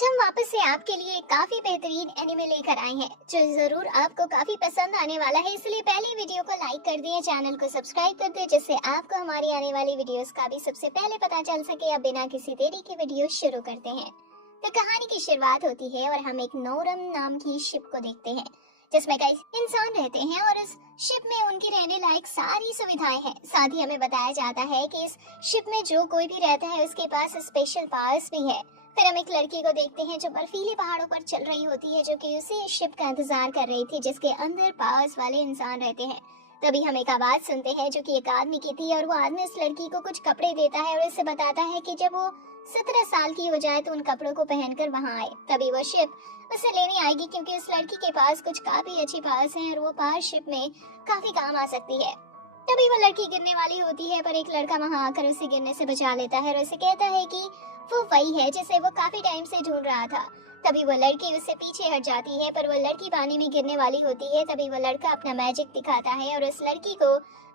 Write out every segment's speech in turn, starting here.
आज हम वापस से आपके लिए एक काफी बेहतरीन एनिमे लेकर आए हैं जो जरूर आपको काफी पसंद आने वाला है। इसलिए पहले वीडियो को लाइक कर दिए, चैनल को सब्सक्राइब कर दिए, जिससे आपको हमारी आने वाली वीडियोस का भी सबसे पहले पता चल सके। अब बिना किसी देरी के वीडियो शुरू करते हैं। तो कहानी की शुरुआत होती है और हम एक नोरम नाम की शिप को देखते हैं जिसमें कई इंसान रहते हैं और इस शिप में उनकी रहने लायक सारी सुविधाएं हैं। साथ ही हमें बताया जाता है कि इस शिप में जो कोई भी रहता है उसके पास स्पेशल पावर्स भी है। फिर हम एक लड़की को देखते हैं जो बर्फीले पहाड़ों पर चल रही होती है, जो कि उसी शिप का इंतजार कर रही थी जिसके अंदर पावर्स वाले इंसान रहते हैं। तभी हम एक आवाज सुनते हैं जो कि एक आदमी की थी और वो आदमी उस लड़की को कुछ कपड़े देता है और उसे बताता है कि जब वो 17 साल की हो जाए तो उन कपड़ों को पहनकर वहां आए। तभी वो शिप उसे लेने आएगी क्योंकि उस लड़की के पास कुछ काफी अच्छी पावर्स हैं और वो पावर शिप में काफी काम आ सकती है। तभी वो लड़की गिरने वाली होती है पर एक लड़का वहां आकर उसे गिरने से बचा लेता है और उसे कहता है कि वो वही है जिसे वो काफी टाइम से ढूंढ रहा था। तभी वो लड़की उससे पीछे हट जाती है पर वो लड़की पानी में गिरने वाली होती है। तभी वो लड़का अपना मैजिक दिखाता है और उस लड़की को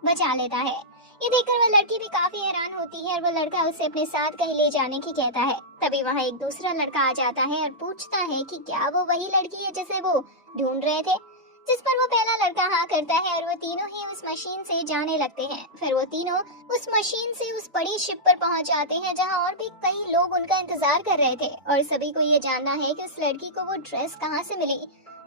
बचा लेता है। ये देखकर वो लड़की भी काफी हैरान होती है और वो लड़का उसे अपने साथ कहीं ले जाने की कहता है। तभी वहाँ एक दूसरा लड़का आ जाता है और पूछता है कि क्या वो वही लड़की है जिसे वो ढूंढ रहे थे, जिस पर वो पहला लड़का हाँ करता है और वो तीनों ही उस मशीन से जाने लगते हैं। फिर वो तीनों उस मशीन से उस बड़ी शिप पर पहुंच जाते हैं जहां और भी कई लोग उनका इंतजार कर रहे थे और सभी को ये जानना है कि उस लड़की को वो ड्रेस कहाँ से मिली।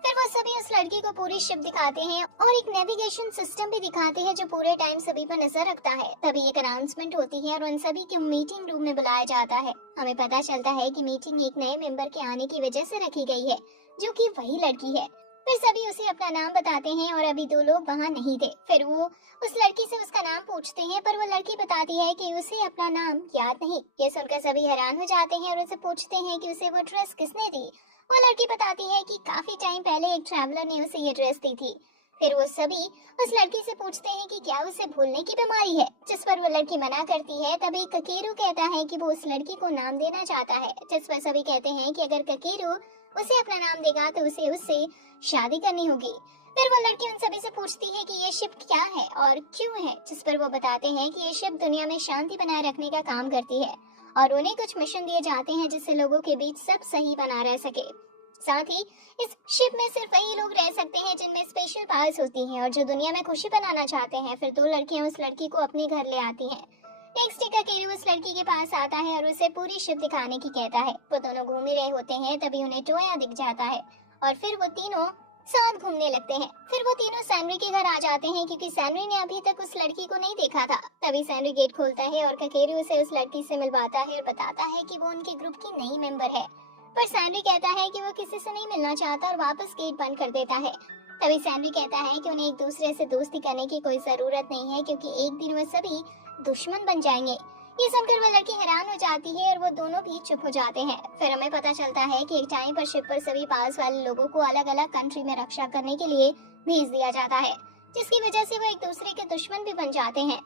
फिर वो सभी उस लड़की को पूरी शिप दिखाते हैं और एक नेविगेशन सिस्टम भी दिखाते हैं जो पूरे टाइम सभी पर नजर रखता है। तभी एक अनाउंसमेंट होती है और उन सभी को मीटिंग रूम में बुलाया जाता है। हमें पता चलता है कि मीटिंग एक नए मेंबर के आने की वजह से रखी गई है जो कि वही लड़की है। फिर सभी उसे अपना नाम बताते हैं और अभी दो लोग वहाँ नहीं थे। फिर वो उस लड़की से उसका नाम पूछते हैं पर वो लड़की बताती है कि उसे अपना नाम याद नहीं। ये सुनकर सभी हैरान हो जाते हैं और उसे पूछते हैं कि उसे वो ड्रेस किसने दी। वो लड़की बताती है कि काफी टाइम पहले एक ट्रैवलर ने उसे ये ड्रेस दी थी। फिर वो सभी उस लड़की से पूछते हैं कि क्या उसे भूलने की बीमारी है, जिस पर वो लड़की मना करती है। तभी ककेरू कहता है कि वो उस लड़की को नाम देना चाहता है, जिस पर सभी कहते हैं कि अगर ककेरू उसे अपना नाम देगा तो उसे उससे शादी करनी होगी। फिर वो लड़की उन सभी से पूछती है कि ये शिप क्या है और क्यों है, जिस पर वो बताते हैं कि ये शिप दुनिया में शांति बनाए रखने का काम करती है और उन्हें कुछ मिशन दिए जाते हैं जिससे लोगों के बीच सब सही बना रह सके। साथ ही इस शिप में सिर्फ वही लोग रह सकते हैं जिनमें स्पेशल पावर्स होती हैं और जो दुनिया में खुशी बनाना चाहते हैं। फिर दो लड़कियां उस लड़की को अपने घर ले आती हैं। नेक्स्ट डे ककेरू उस लड़की के पास आता है और उसे पूरी शिप दिखाने की कहता है। वो दोनों घूम ही रहे होते हैं तभी उन्हें टोया दिख जाता है और फिर वो तीनों साथ घूमने लगते हैं। फिर वो तीनों सैनरी के घर आ जाते हैं क्योंकि सैनरी ने अभी तक उस लड़की को नहीं देखा था। तभी सैनरी गेट खोलता है और ककेरू उसे उस लड़की से मिलवाता है और बताता है कि वो उनके ग्रुप की नई मेंबर है। पर सैनरी कहता है कि वो किसी से नहीं मिलना चाहता और वापस गेट बंद कर देता है। तभी सैनरी कहता है कि उन्हें एक दूसरे से दोस्ती करने की कोई जरूरत नहीं है क्योंकि एक दिन वो सभी दुश्मन बन जाएंगे। ये सुनकर वो लड़की हैरान हो जाती है और वो दोनों भी चुप हो जाते हैं। फिर हमें पता चलता है कि एक टाइम पर शिप पर सभी पास वाले लोगों को अलग अलग कंट्री में रक्षा करने के लिए भेज दिया जाता है, जिसकी वजह से वो एक दूसरे के दुश्मन भी बन जाते हैं।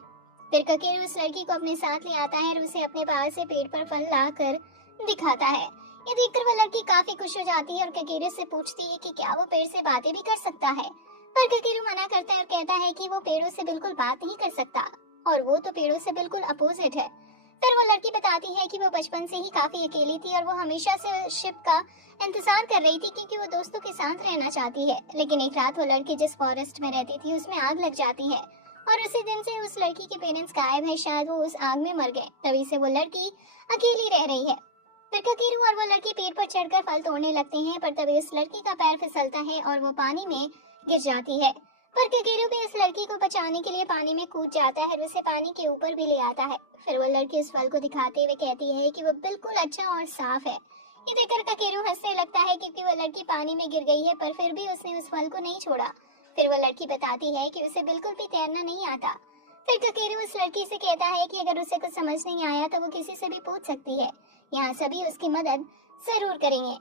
फिर ककेरू उस लड़की को अपने साथ ले आता है और उसे अपने पावर से पेट पर फल लाकर दिखाता है। ये देखकर वो लड़की काफी खुश हो जाती है और ककेरू से पूछती है कि क्या वो पेड़ से बातें भी कर सकता है। पर ककेरू मना करता है और कहता है कि वो पेड़ों से बिल्कुल बात नहीं कर सकता और वो तो पेड़ों से बिल्कुल अपोजिट है। फिर वो लड़की बताती है कि वो बचपन से ही काफी अकेली थी और वो हमेशा से शिप का इंतजार कर रही थी क्योंकि वो दोस्तों के साथ रहना चाहती है। लेकिन एक रात वो लड़की जिस फॉरेस्ट में रहती थी उसमें आग लग जाती है और उसी दिन से उस लड़की के पेरेंट्स गायब है, शायद वो उस आग में मर गए। तभी से वो लड़की अकेली रह रही है। फिर ककीरू और वो लड़की पेड़ पर चढ़कर फल तोड़ने लगते हैं पर तभी उस लड़की का पैर फिसलता है और वो पानी में गिर जाती है। पर ककेरू भी उस लड़की को बचाने के लिए पानी में कूद जाता है और उसे पानी के ऊपर भी ले आता है। फिर वो लड़की उस फल को दिखाते हुए कहती है कि वो बिल्कुल अच्छा और साफ है। ये देखकर ककेरू हंसने लगता है क्योंकि वो लड़की पानी में गिर गई है पर फिर भी उसने उस फल को नहीं छोड़ा। फिर वो लड़की बताती है कि उसे बिल्कुल भी तैरना नहीं आता। फिर ककेरू उस लड़की से कहता है कि अगर उसे कुछ समझ नहीं आया तो वो किसी से भी पूछ सकती है, यहाँ सभी उसकी मदद जरूर करेंगे।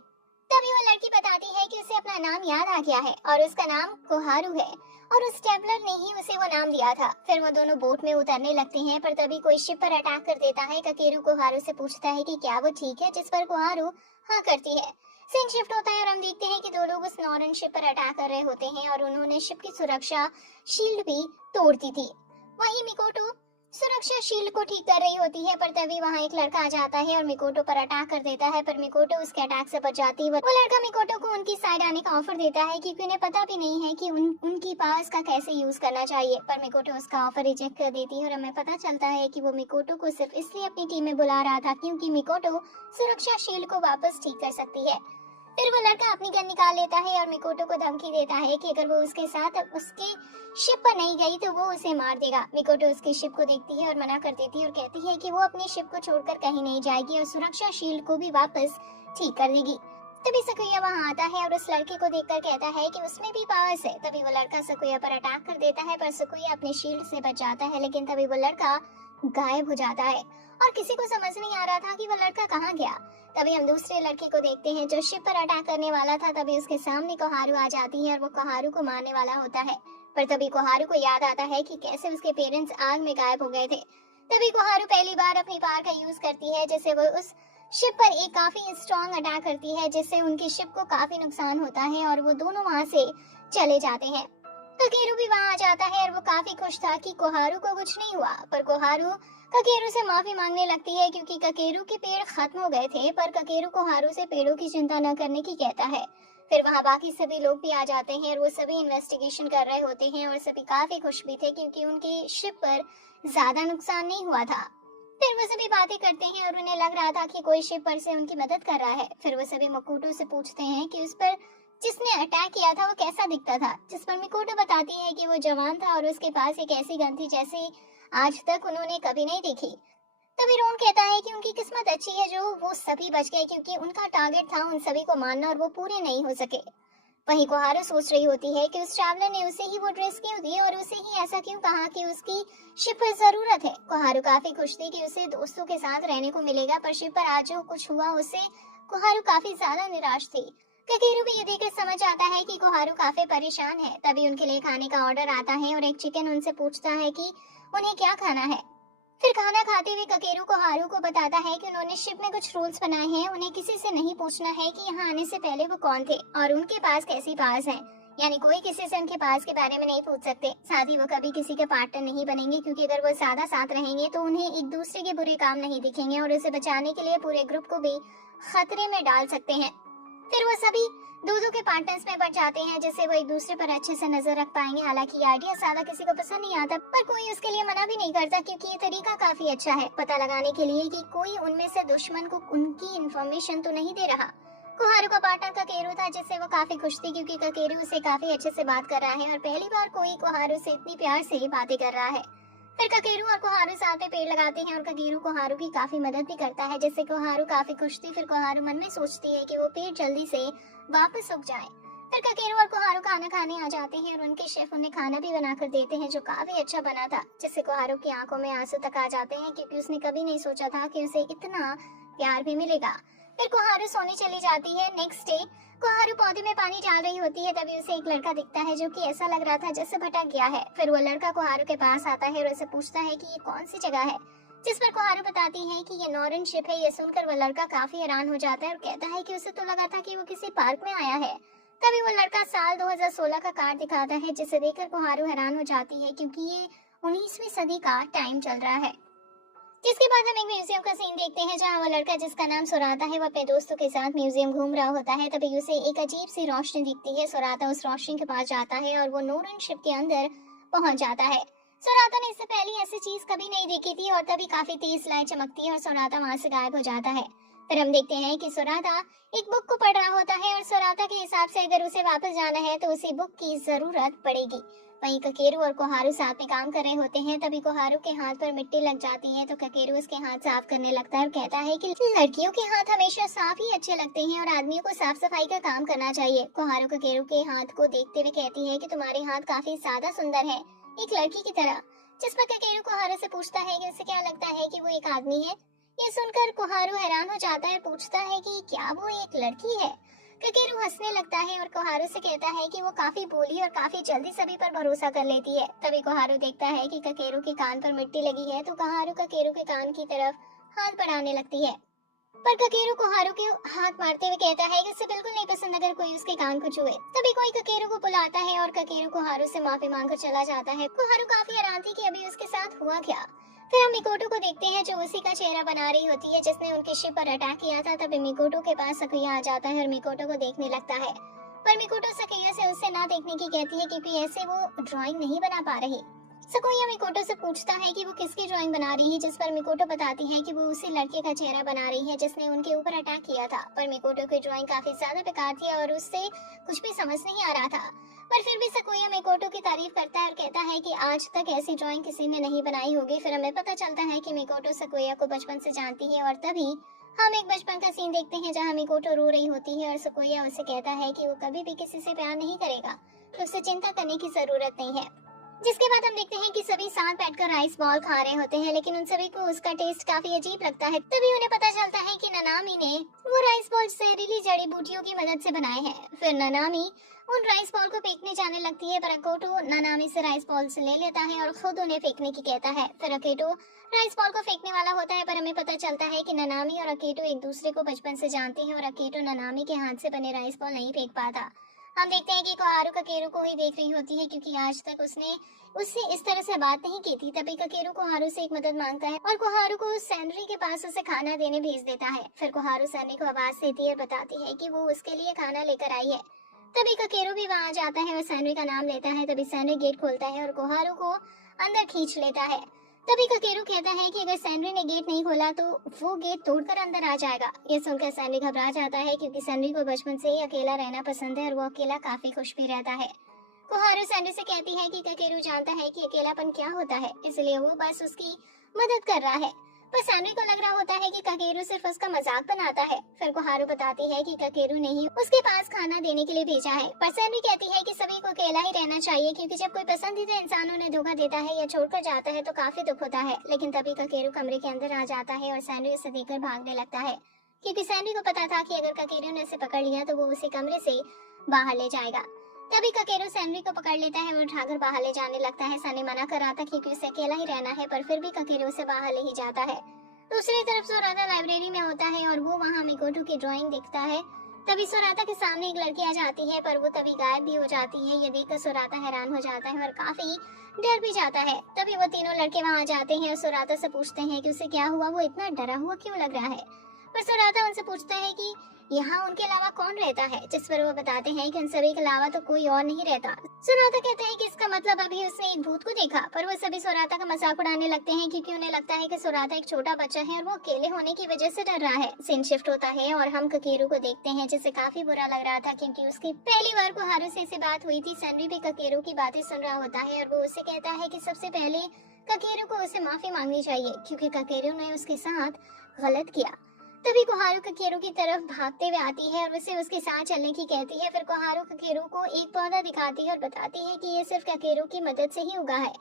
तभी वो लड़की बताती है कि उसे अपना नाम याद आ गया है और उसका नाम कोहारू है और उस ट्रैवलर ने ही उसे वो नाम दिया था। फिर वो दोनों बोट में उतरने लगते हैं पर तभी कोई शिप पर अटैक कर देता है। ककेरू कोहारू से पूछता है कि क्या वो ठीक है, जिस पर कोहारू हाँ करती है। सीन शिफ्ट होता है और हम देखते हैं कि दो लोग उस नॉर्दर्न शिप पर अटैक कर रहे होते हैं और उन्होंने शिप की सुरक्षा शील्ड भी तोड़ दी थी। वहीं मिकोटो सुरक्षा शील्ड को ठीक कर रही होती है, पर तभी वहाँ एक लड़का आ जाता है और मिकोटो पर अटैक कर देता है। पर मिकोटो उसके अटैक से बच जाती है। वो लड़का मिकोटो को उनकी साइड आने का ऑफर देता है क्योंकि उन्हें पता भी नहीं है कि उनकी पावर्स का कैसे यूज करना चाहिए। पर मिकोटो उसका ऑफर रिजेक्ट कर देती है और हमें पता चलता है कि वो मिकोटो को सिर्फ इसलिए अपनी टीम में बुला रहा था क्योंकि मिकोटो सुरक्षा शील्ड को वापस ठीक कर सकती है। फिर वो लड़का अपनी गन निकाल लेता है और मिकोटो को धमकी देता है कि अगर वो उसके साथ उसके शिप पर नहीं गई तो वो उसे मार देगा। मिकोटो उसकी शिप को देखती है और मना कर देती है और कहती है कि वो अपनी शिप को छोड़कर कहीं नहीं जाएगी और सुरक्षा शील्ड को भी वापस ठीक कर देगी। तभी सकुया वहाँ आता है और उस लड़के को देखकर कहता है कि उसमें भी पावर्स है। तभी वो लड़का सकुया पर अटैक कर देता है, पर सकुया अपने शील्ड से बच जाता है। लेकिन तभी वो लड़का गायब हो जाता है और किसी को समझ नहीं आ रहा था कि वो लड़का कहाँ गया। तभी हम दूसरे लड़के को देखते हैं जो शिप पर अटैक करने वाला था। तभी उसके सामने कोहारू आ जाती है और वो कोहारू को मारने वाला होता है। पर तभी कोहारू को याद आता है कि कैसे उसके पेरेंट्स आग में गायब हो गए थे। तभी कोहारू पहली बार अपनी पावर का यूज करती है, जिससे वो उस शिप पर एक काफी स्ट्रॉन्ग अटैक करती है, जिससे उनकी शिप को काफी नुकसान होता है और वो दोनों वहां से चले जाते हैं। ककेरू भी वहां आ जाता है और वो काफी खुश था कि कोहारू को कुछ नहीं हुआ। पर कोहारू ककेरू से माफी मांगने लगती है क्योंकि ककेरू के पेड़ खत्म हो गए थे। पर ककेरू कोहारू से पेड़ों की चिंता न करने की कहता है। फिर वहां बाकी सभी लोग भी आ जाते हैं और वो सभी इन्वेस्टिगेशन कर रहे होते हैं और सभी काफी खुश भी थे क्योंकि उनकी शिप पर ज्यादा नुकसान नहीं हुआ था। फिर वो सभी बातें करते हैं और उन्हें लग रहा था कि कोई शिप पर से उनकी मदद कर रहा है। फिर वो सभी मकोटो से पूछते हैं कि उस पर जिसने अटैक किया था वो कैसा दिखता था, जिस पर मिकोटो बताती है कि वो जवान था और उसके पास एक ऐसी गन थी जैसे आज तक उन्होंने कभी नहीं देखी। तभी रोन कहता है कि उनकी किस्मत अच्छी है जो वो सभी बच गए क्योंकि उनका टारगेट था उन सभी को मारना और वो पूरे नहीं हो सके। वहीं कोहारू सोच रही होती है कि उस ट्रैवलर ने उसे ही वो ड्रेस क्यों दी और उसे ही ऐसा क्यों कहा कि उसकी शिप पर जरूरत है। कोहारू काफी खुश थी कि उसे दोस्तों के साथ रहने को मिलेगा, पर शिप पर आज जो कुछ हुआ उससे कोहारू काफी ज्यादा निराश थी। ककेरू भी ये देखकर समझ आता है कि कोहारू काफी परेशान है। तभी उनके लिए खाने का ऑर्डर आता है और एक चिकन उनसे पूछता है कि उन्हें क्या खाना है। फिर खाना खाते हुए ककेरू कोहारू को बताता है कि उन्होंने शिप में कुछ रूल्स बनाए हैं। उन्हें किसी से नहीं पूछना है कि यहाँ आने से पहले वो कौन थे और उनके पास कैसी पास है, यानी कोई किसी से उनके पास के बारे में नहीं पूछ सकते। साथ ही वो कभी किसी के पार्टनर नहीं बनेंगे क्योंकि अगर वो ज्यादा साथ रहेंगे तो उन्हें एक दूसरे के बुरे काम नहीं दिखेंगे और उसे बचाने के लिए पूरे ग्रुप को भी खतरे में डाल सकते हैं। फिर वो सभी दो दो के पार्टनर्स में बढ़ जाते हैं जिससे वो एक दूसरे पर अच्छे से नजर रख पाएंगे। हालांकि ये आइडिया ज्यादा किसी को पसंद नहीं आता, पर कोई उसके लिए मना भी नहीं करता क्योंकि ये तरीका काफी अच्छा है पता लगाने के लिए कि कोई उनमें से दुश्मन को उनकी इंफॉर्मेशन तो नहीं दे रहा। कोहारू का पार्टनर ककेरू था जिससे वो काफी खुश थी क्योंकि ककेरू उसे काफी अच्छे से बात कर रहा है और पहली बार कोई कोहारू से इतनी प्यार से बातें कर रहा है। फिर ककेरू और कोहारू साथ में पेड़ लगाते हैं और ककेरू कोहारू की काफी मदद भी करता है जिससे कोहारू काफी खुश थी। फिर कोहारू मन में सोचती है कि वो पेड़ जल्दी से वापस उग जाए। फिर ककेरू और कोहारू खाना खाने आ जाते हैं और उनके शेफ उन्हें खाना भी बनाकर देते हैं जो काफी अच्छा बना था, जिससे कोहारू की आंखों में आंसू तक आ जाते हैं क्योंकि उसने कभी नहीं सोचा था कि उसे इतना प्यार भी मिलेगा। फिर कोहारू सोने चली जाती है। नेक्स्ट डे कोहारू पौधे में पानी डाल रही होती है, तभी उसे एक लड़का दिखता है जो कि ऐसा लग रहा था जैसे भटक गया है। फिर वो लड़का कोहारू के पास आता है और उसे पूछता है कि ये कौन सी जगह है, जिस पर कोहारू बताती है कि ये नॉर्दर्न शिप है। ये सुनकर वो लड़का काफी हैरान हो जाता है और कहता है कि उसे तो लगा था कि वो किसी पार्क में आया है। तभी वो लड़का साल 2016 का कार्ड दिखाता है जिसे देखकर कोहारू हैरान हो जाती है क्योंकि ये 19वीं सदी का टाइम चल रहा है। जिसके बाद हम एक म्यूजियम का सीन देखते हैं जहाँ वो लड़का जिसका नाम सोराता है वो अपने दोस्तों के साथ म्यूजियम घूम रहा होता है। तभी उसे एक अजीब सी रोशनी दिखती है। सोराता उस रोशनी के पास जाता है और वो नॉर्दर्न शिप के अंदर पहुंच जाता है। सोराता ने इससे पहले ऐसी चीज कभी नहीं देखी थी और तभी काफी तेज लाइट चमकती है और सोराता वहां से गायब हो जाता है। फिर हम देखते हैं कि सोराता एक बुक को पढ़ रहा होता है और सोराता के हिसाब से अगर उसे वापस जाना है तो उसे बुक की जरूरत पड़ेगी। वहीं ककेरू और कोहारू साथ में काम कर रहे होते हैं। तभी कोहारू के हाथ पर मिट्टी लग जाती है तो ककेरू उसके हाथ साफ करने लगता है और कहता है कि लड़कियों के हाथ हमेशा साफ ही अच्छे लगते हैं और आदमियों को साफ सफाई का काम करना चाहिए। कोहारू ककेरू के हाथ को देखते हुए कहती है कि तुम्हारे हाथ काफी ज्यादा सुंदर है, एक लड़की की तरह। जिस पर ककेरू कोहारू से पूछता है कि उसे क्या लगता है कि वो एक आदमी है। ये सुनकर कोहारू हैरान हो जाता है, पूछता है कि क्या वो एक लड़की है। ककेरू हंसने लगता है और कोहारू से कहता है कि वो काफी भोली और काफी जल्दी सभी पर भरोसा कर लेती है। तभी कोहारू देखता है कि ककेरू के कान पर मिट्टी लगी है तो कोहारू ककेरू के कान की तरफ हाथ बढ़ाने लगती है, पर ककेरू कोहारू के हाथ मारते हुए कहता है कि उसे बिल्कुल नहीं पसंद अगर कोई उसके कान को छुए। तभी कोई ककेरू को बुलाता है और ककेरू कोहारू से माफी मांगकर चला जाता है। कोहारू काफी हैरान थी कि अभी उसके साथ हुआ क्या। फिर हम मिकोटो को देखते हैं जो उसी का चेहरा बना रही होती है जिसने उनके शिप पर अटैक किया था। तभी मिकोटो के पास सकुया आ जाता है और मिकोटो को देखने लगता है, पर मिकोटो सकुया से उसे ना देखने की कहती है क्योंकि ऐसे वो ड्राइंग नहीं बना पा रही। सकुया मिकोटो से पूछता है कि वो किसकी ड्राइंग बना रही है, जिस पर मिकोटो बताती है कि वो उसी लड़के का चेहरा बना रही है जिसने उनके ऊपर अटैक किया था। पर मिकोटो की ड्राइंग काफी ज्यादा बेकार थी और उससे कुछ भी समझ नहीं आ रहा था, पर फिर भी सकुया मिकोटो की तारीफ करता है और कहता है कि आज तक ऐसी ड्राइंग किसी ने नहीं बनाई होगी। फिर हमें पता चलता है कि मिकोटो सकुया को बचपन से जानती है और तभी हम एक बचपन का सीन देखते हैं जहाँ मिकोटो रो रही होती है और सकुया उसे कहता है कि वो कभी भी किसी से प्यार नहीं करेगा, तो उसे चिंता करने की जरूरत नहीं है। जिसके बाद हम देखते हैं कि सभी साथ बैठकर राइस बॉल खा रहे होते हैं, लेकिन उन सभी को उसका टेस्ट काफी अजीब लगता है। तभी उन्हें पता चलता है कि ननामी ने वो राइस बॉल जहरीली जड़ी बूटियों की मदद से बनाए हैं। फिर ननामी उन राइस बॉल को फेंकने जाने लगती है, पर अकेटो ननामी से राइस बॉल से ले लेता है और खुद उन्हें फेंकने की कहता है। फिर अकेटो राइस बॉल को फेंकने वाला होता है, पर हमें पता चलता है कि ननामी और अकेटो एक दूसरे को बचपन से जानते हैं और अकेटो ननामी के हाथ से बने राइस बॉल नहीं फेंक पाता। हम देखते हैं कि कोहारू ककेरू को ही देख रही होती है क्योंकि आज तक उसने उससे इस तरह से बात नहीं की थी। तभी ककेरू कोहारू से एक मदद मांगता है और कोहारू को सैनरी के पास उसे खाना देने भेज देता है। फिर कोहारू सैनरी को आवाज देती है और बताती है कि वो उसके लिए खाना लेकर आई है। तभी ककेरू भी वहाँ जाता है और सैनरी का नाम लेता है। तभी सैनरी गेट खोलता है और कोहारू को अंदर खींच लेता है। तभी ककेरू कहता है कि अगर सैनरी ने गेट नहीं खोला तो वो गेट तोड़कर अंदर आ जाएगा। ये सुनकर सैनरी घबरा जाता है क्योंकि सैनरी को बचपन से ही अकेला रहना पसंद है और वो अकेला काफी खुश भी रहता है। कोहारू सैनरी से कहती है कि ककेरू जानता है कि अकेलापन क्या होता है, इसलिए वो बस उसकी मदद कर रहा है। पर सैनरी को लग रहा होता है कि ककेरू सिर्फ उसका मजाक बनाता है। फिर कोहारू बताती है कि ककेरू ने ही उसके पास खाना देने के लिए भेजा है। पर सैनरी कहती है कि सभी को अकेला ही रहना चाहिए क्योंकि जब कोई पसंदीदा इंसान उन्हें धोखा देता है या छोड़कर जाता है तो काफी दुख होता है। लेकिन तभी ककेरू कमरे के अंदर आ जाता है और सैनरी उसे देखकर भागने लगता है क्योंकि सैनरी को पता था कि अगर ककेरू ने उसे पकड़ लिया तो वो उसे कमरे से बाहर ले जाएगा। तभी ककेरू सैनरी को पकड़ लेता है और उठाकर बाहर ले जाने लगता है। सैनरी मना कर रहा था क्योंकि उसे अकेला ही रहना है, पर फिर भी ककेरू उसे बाहर ले ही जाता है। दूसरी तरफ सोराता लाइब्रेरी में होता है और वो वहाँ मिकोटो की ड्राइंग देखता है। तभी सोराता के सामने एक लड़की आ जाती है, पर वो तभी गायब भी हो जाती है। ये देखकर सोराता हैरान हो जाता है और काफी डर भी जाता है। तभी वो तीनों लड़के वहाँ जाते हैं और सोराता से पूछते हैं कि उसे क्या हुआ, वो इतना डरा हुआ क्यों लग रहा है। पर सोराता उनसे पूछता है कि यहाँ उनके अलावा कौन रहता है, जिस पर वो बताते हैं कि उन सभी के अलावा तो कोई और नहीं रहता। सोराता कहते हैं कि इसका मतलब अभी उसने एक भूत को देखा, पर वो सभी सोराता का मजाक उड़ाने लगते हैं क्योंकि उन्हें लगता है कि सोराता एक छोटा बच्चा है और वो अकेले होने की वजह से डर रहा है। सीन शिफ्ट होता है और हम ककेरू को देखते हैं जिसे काफी बुरा लग रहा था क्योंकि उसकी पहली बार कोहारू से ऐसी बात हुई थी। सैनरी भी ककेरू की बातें सुन रहा होता है और वो उसे कहता है कि सबसे पहले ककेरू को उसे माफी मांगनी चाहिए क्योंकि ककेरू ने उसके साथ गलत किया। तभी कोहारू ककेरू की तरफ भागते हुए आती है और उसे उसके साथ चलने की कहती है। फिर कोहारू ककेरू को एक पौधा दिखाती है और बताती है कि ये सिर्फ ककेरू की मदद से ही उगा है।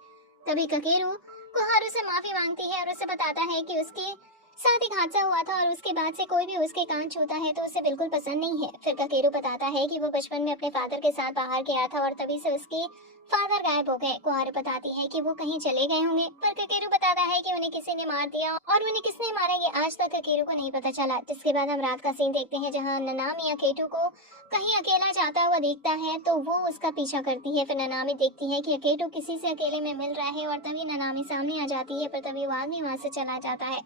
तभी ककेरू कोहारू से माफी मांगती है और उसे बताता है कि उसके साथ एक हादसा हुआ था और उसके बाद से कोई भी उसके कान छूता है तो उसे बिल्कुल पसंद नहीं है। फिर ककेरू बताता है कि वो बचपन में अपने फादर के साथ बाहर गया था और तभी से उसके फादर गायब हो गए। कोहारू बताती है कि वो कहीं चले गए होंगे, पर ककेरू बताता है कि उन्हें किसी ने मार दिया और उन्हें किसने मारा ये आज तक ककेरू को नहीं पता चला। जिसके बाद हम रात का सीन देखते हैं जहाँ ननामी अकेटू को कहीं अकेला जाता हुआ देखता है तो वो उसका पीछा करती है। फिर ननामी देखती है कि अकेटू किसी से अकेले में मिल रहा है और तभी ननामी सामने आ जाती है, पर तभी वो आदमी वहाँ से चला जाता है।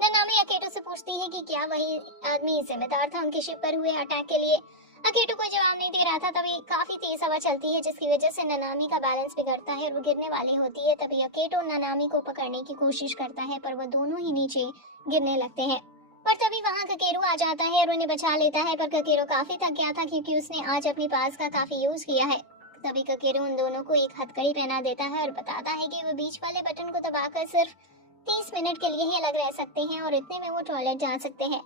ननामी अकेटू से पूछती है कि क्या वही आदमी जिम्मेदार था उनके शिप पर हुए अटैक के लिए। अकेटू कोई जवाब नहीं दे रहा था। तभी काफी तेज हवा चलती है जिसकी वजह से ननामी का बैलेंस बिगड़ता है और वो गिरने वाली होती है। तभी अकेटू ननामी को पकड़ने की कोशिश करता है, पर वो दोनों ही नीचे गिरने लगते हैं। पर तभी वहाँ ककेरू आ जाता है और उन्हें बचा लेता है, पर ककेरू काफी थक गया था क्योंकि उसने आज अपनी पास का काफी यूज किया है। तभी ककेरू उन दोनों को एक हथकड़ी पहना देता है और बताता है कि वो बीच वाले बटन को दबाकर सिर्फ 30 मिनट के लिए ही अलग रह सकते हैं और इतने में वो टॉयलेट जा सकते हैं।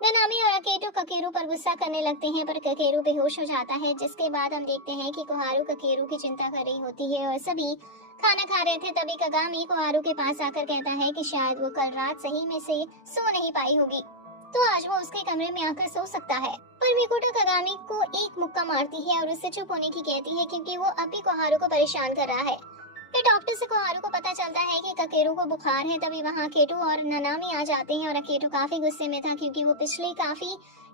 ननामी और अकेटू ककेरू पर गुस्सा करने लगते हैं, पर ककेरू बेहोश हो जाता है। जिसके बाद हम देखते हैं कि कोहारू ककेरू की चिंता कर रही होती है और सभी खाना खा रहे थे। तभी कगामी कोहारू के पास आकर कहता है कि शायद वो कल रात सही में से सो नहीं पाई होगी, तो आज वो उसके कमरे में आकर सो सकता है। पर मिकोटो कगामी को एक मुक्का मारती है और उससे चुप होने की कहती है क्योंकि वो अब भी कोहारू को परेशान कर रहा है। फिर डॉक्टर से कोहारू को पता चलता है कि ककेरू को बुखार है। तभी वहाँ अकेटू और ननामी आ जाते हैं और अकेटू काफी गुस्से में था क्योंकि वो पिछले काफी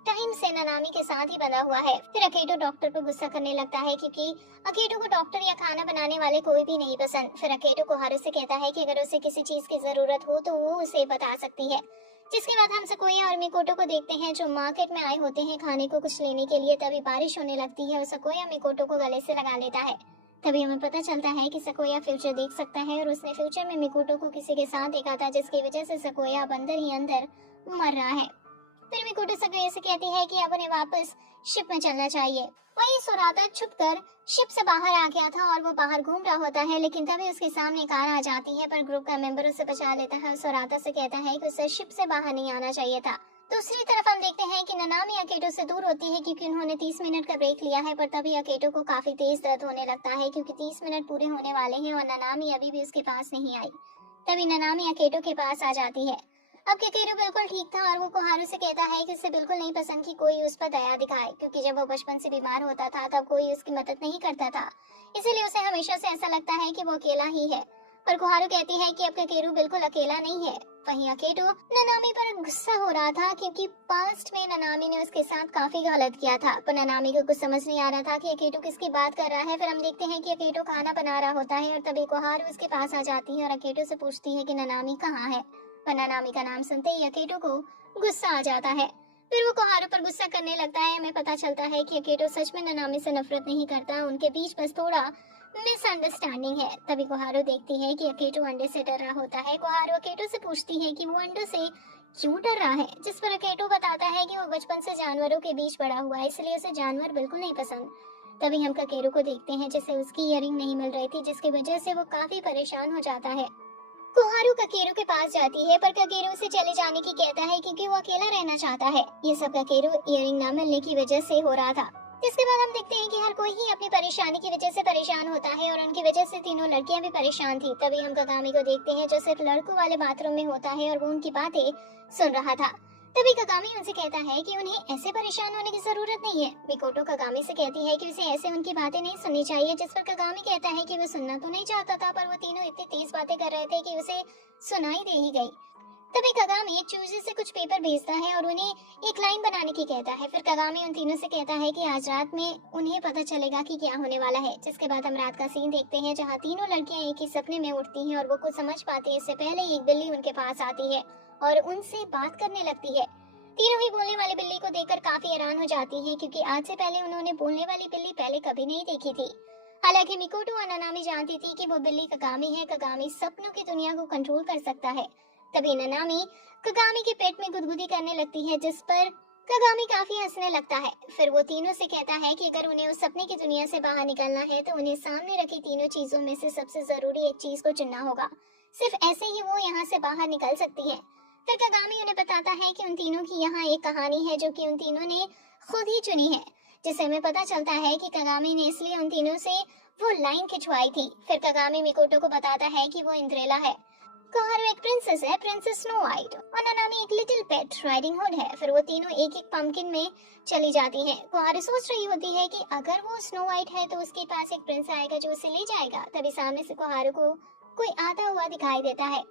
टाइम से ननामी के साथ ही बंधा हुआ है। फिर अकेटो डॉक्टर पर गुस्सा करने लगता है क्योंकि अकेटो को डॉक्टर या खाना बनाने वाले कोई भी नहीं पसंद। फिर अकेटो कोहारू से कहता है कि अगर उसे किसी चीज की जरूरत हो तो वो उसे बता सकती है। जिसके बाद हम सकोया और मिकोटो को देखते हैं जो मार्केट में आए होते हैं खाने को कुछ लेने के लिए। तभी बारिश होने लगती है और सकोया मिकोटो को गले से लगा लेता है। तभी हमें पता चलता है कि सकोया फ्यूचर देख सकता है और उसने फ्यूचर में मिकोटो को किसी के साथ देखा था, जिसकी वजह से सकोया अब अंदर ही अंदर मर रहा है। फिर मिकोटो सकोया से कहती है कि अब उन्हें वापस शिप में चलना चाहिए। वही सोराता छुपकर शिप से बाहर आ गया था और वो बाहर घूम रहा होता है, लेकिन तभी उसके सामने कार आ जाती है। पर ग्रुप का मेंबर उसे बचा लेता है और सोराता से कहता है कि उसे शिप से बाहर नहीं आना चाहिए था। दूसरी तरफ हम देखते हैं कि ननामी अकेटो से दूर होती है क्योंकि उन्होंने 30 मिनट का ब्रेक लिया है। पर तभी अकेटो को काफी तेज दर्द होने लगता है क्योंकि 30 मिनट पूरे होने वाले हैं और ननामी अभी भी उसके पास नहीं आई। तभी ननामी अकेटो के पास आ जाती है। अब अकेटो बिल्कुल ठीक था और वो कोहारू से कहता है कि उसे बिल्कुल नहीं पसंद कि कोई उस पर दया दिखाए, क्योंकि जब वो बचपन से बीमार होता था तब कोई उसकी मदद नहीं करता था, इसीलिए उसे हमेशा से ऐसा लगता है कि वो अकेला ही है। पर कोहारू कहती है कि अब अकेटो बिल्कुल अकेला नहीं है। वहीं अकेटो ननामी पर गुस्सा हो रहा था क्योंकि पास्ट में ननामी ने उसके साथ काफी गलत किया था, पर ननामी को कुछ समझ नहीं आ रहा था कि अकेटो किसकी बात कर रहा है। फिर हम देखते हैं कि अकेटो खाना बना रहा होता है और तभी कोहारू उसके पास आ जाती है और अकेटो से पूछती है कि ननामी कहाँ है। पर ननामी का नाम सुनते ही अकेटो को गुस्सा आ जाता है। फिर वो कोहारू पर गुस्सा करने लगता है। हमें पता चलता है कि अकेटो सच में ननामी से नफरत नहीं करता, उनके बीच बस थोड़ा मिसअंडरस्टैंडिंग है। तभी कोहारू देखती है कि अकेटो अंडे से डर रहा होता है। कोहारू अकेटो से पूछती है कि वो अंडों से क्यों डर रहा है, जिस पर अकेटो बताता है कि वो बचपन से जानवरों के बीच बड़ा हुआ है, इसलिए उसे जानवर बिल्कुल नहीं पसंद। तभी हम ककेरू को देखते हैं जिसे उसकी इयररिंग नहीं मिल रही थी, जिसकी वजह से वो काफी परेशान हो जाता है। कोहारू ककेरू के पास जाती है पर ककेरू उसे चले जाने की कहता है क्योंकि वो अकेला रहना चाहता है। ये सब ककेरू इयररिंग न मिलने की वजह से हो रहा था। जिसके बाद हम देखते हैं कि हर कोई ही अपनी परेशानी की वजह से परेशान होता है और उनकी वजह से तीनों लड़कियां भी परेशान थी। तभी हम कगामी को देखते हैं जो सिर्फ लड़कों वाले बाथरूम में होता है और वो उनकी बातें सुन रहा था। तभी कगामी उनसे कहता है कि उन्हें ऐसे परेशान होने की जरूरत नहीं है। मिकोटो कगामी से कहती है कि उसे ऐसे उनकी बातें नहीं सुननी चाहिए, जिस पर कगामी कहता है कि वो सुनना तो नहीं चाहता था, पर वो तीनों इतनी तेज बातें कर रहे थे कि उसे सुनाई दे ही गई। तभी कगामी चूजे से कुछ पेपर भेजता है और उन्हें एक लाइन बनाने की कहता है। फिर कगामी उन तीनों से कहता है कि आज रात में उन्हें पता चलेगा कि क्या होने वाला है। जिसके बाद हम रात का सीन देखते हैं जहाँ तीनों लड़कियां एक ही सपने में उठती हैं और वो कुछ समझ पाती है। इससे पहले एक बिल्ली उनके पास आती है और उनसे बात करने लगती है। तीनों ही बोलने वाली बिल्ली को देखकर काफी हैरान हो जाती हैं क्योंकि आज से पहले उन्होंने बोलने वाली बिल्ली पहले कभी नहीं देखी थी। हालांकि मिकोटो और ननामी जानती थी कि वो बिल्ली कगामी है। कगामी सपनों की दुनिया को कंट्रोल कर सकता है। तभी ननामी कगामी के पेट में गुदगुदी करने लगती है, जिस पर कगामी काफी हंसने लगता है। फिर वो तीनों से कहता है कि अगर उन्हें उस सपने की दुनिया से बाहर निकलना है तो उन्हें सामने रखी तीनों चीजों में से सबसे जरूरी एक चीज को चुनना होगा। सिर्फ ऐसे ही वो यहाँ से बाहर निकल सकती है। फिर कगामी उन्हें बताता है कि उन तीनों की यहाँ एक कहानी है जो कि उन तीनों ने खुद ही चुनी है, जिससे हमें पता चलता है कि कगामी ने इसलिए उन तीनों से वो लाइन खिंचवाई थी। फिर कगामी मिकोटो को बताता है कि वो इंद्रेला है, कोहारू एक प्रिंसेस है, प्रिंसेस स्नो वाइट, और ननामी एक लिटिल पेट राइडिंग हुड है। फिर वो तीनों एक एक पंपकिन में चली जाती हैं। कोहारू सोच रही होती है कि अगर वो स्नो वाइट है तो उसके पास एक प्रिंस आएगा जो उसे ले जाएगा। तभी सामने से कोहारू को कोई आता हुआ दिखाई देता है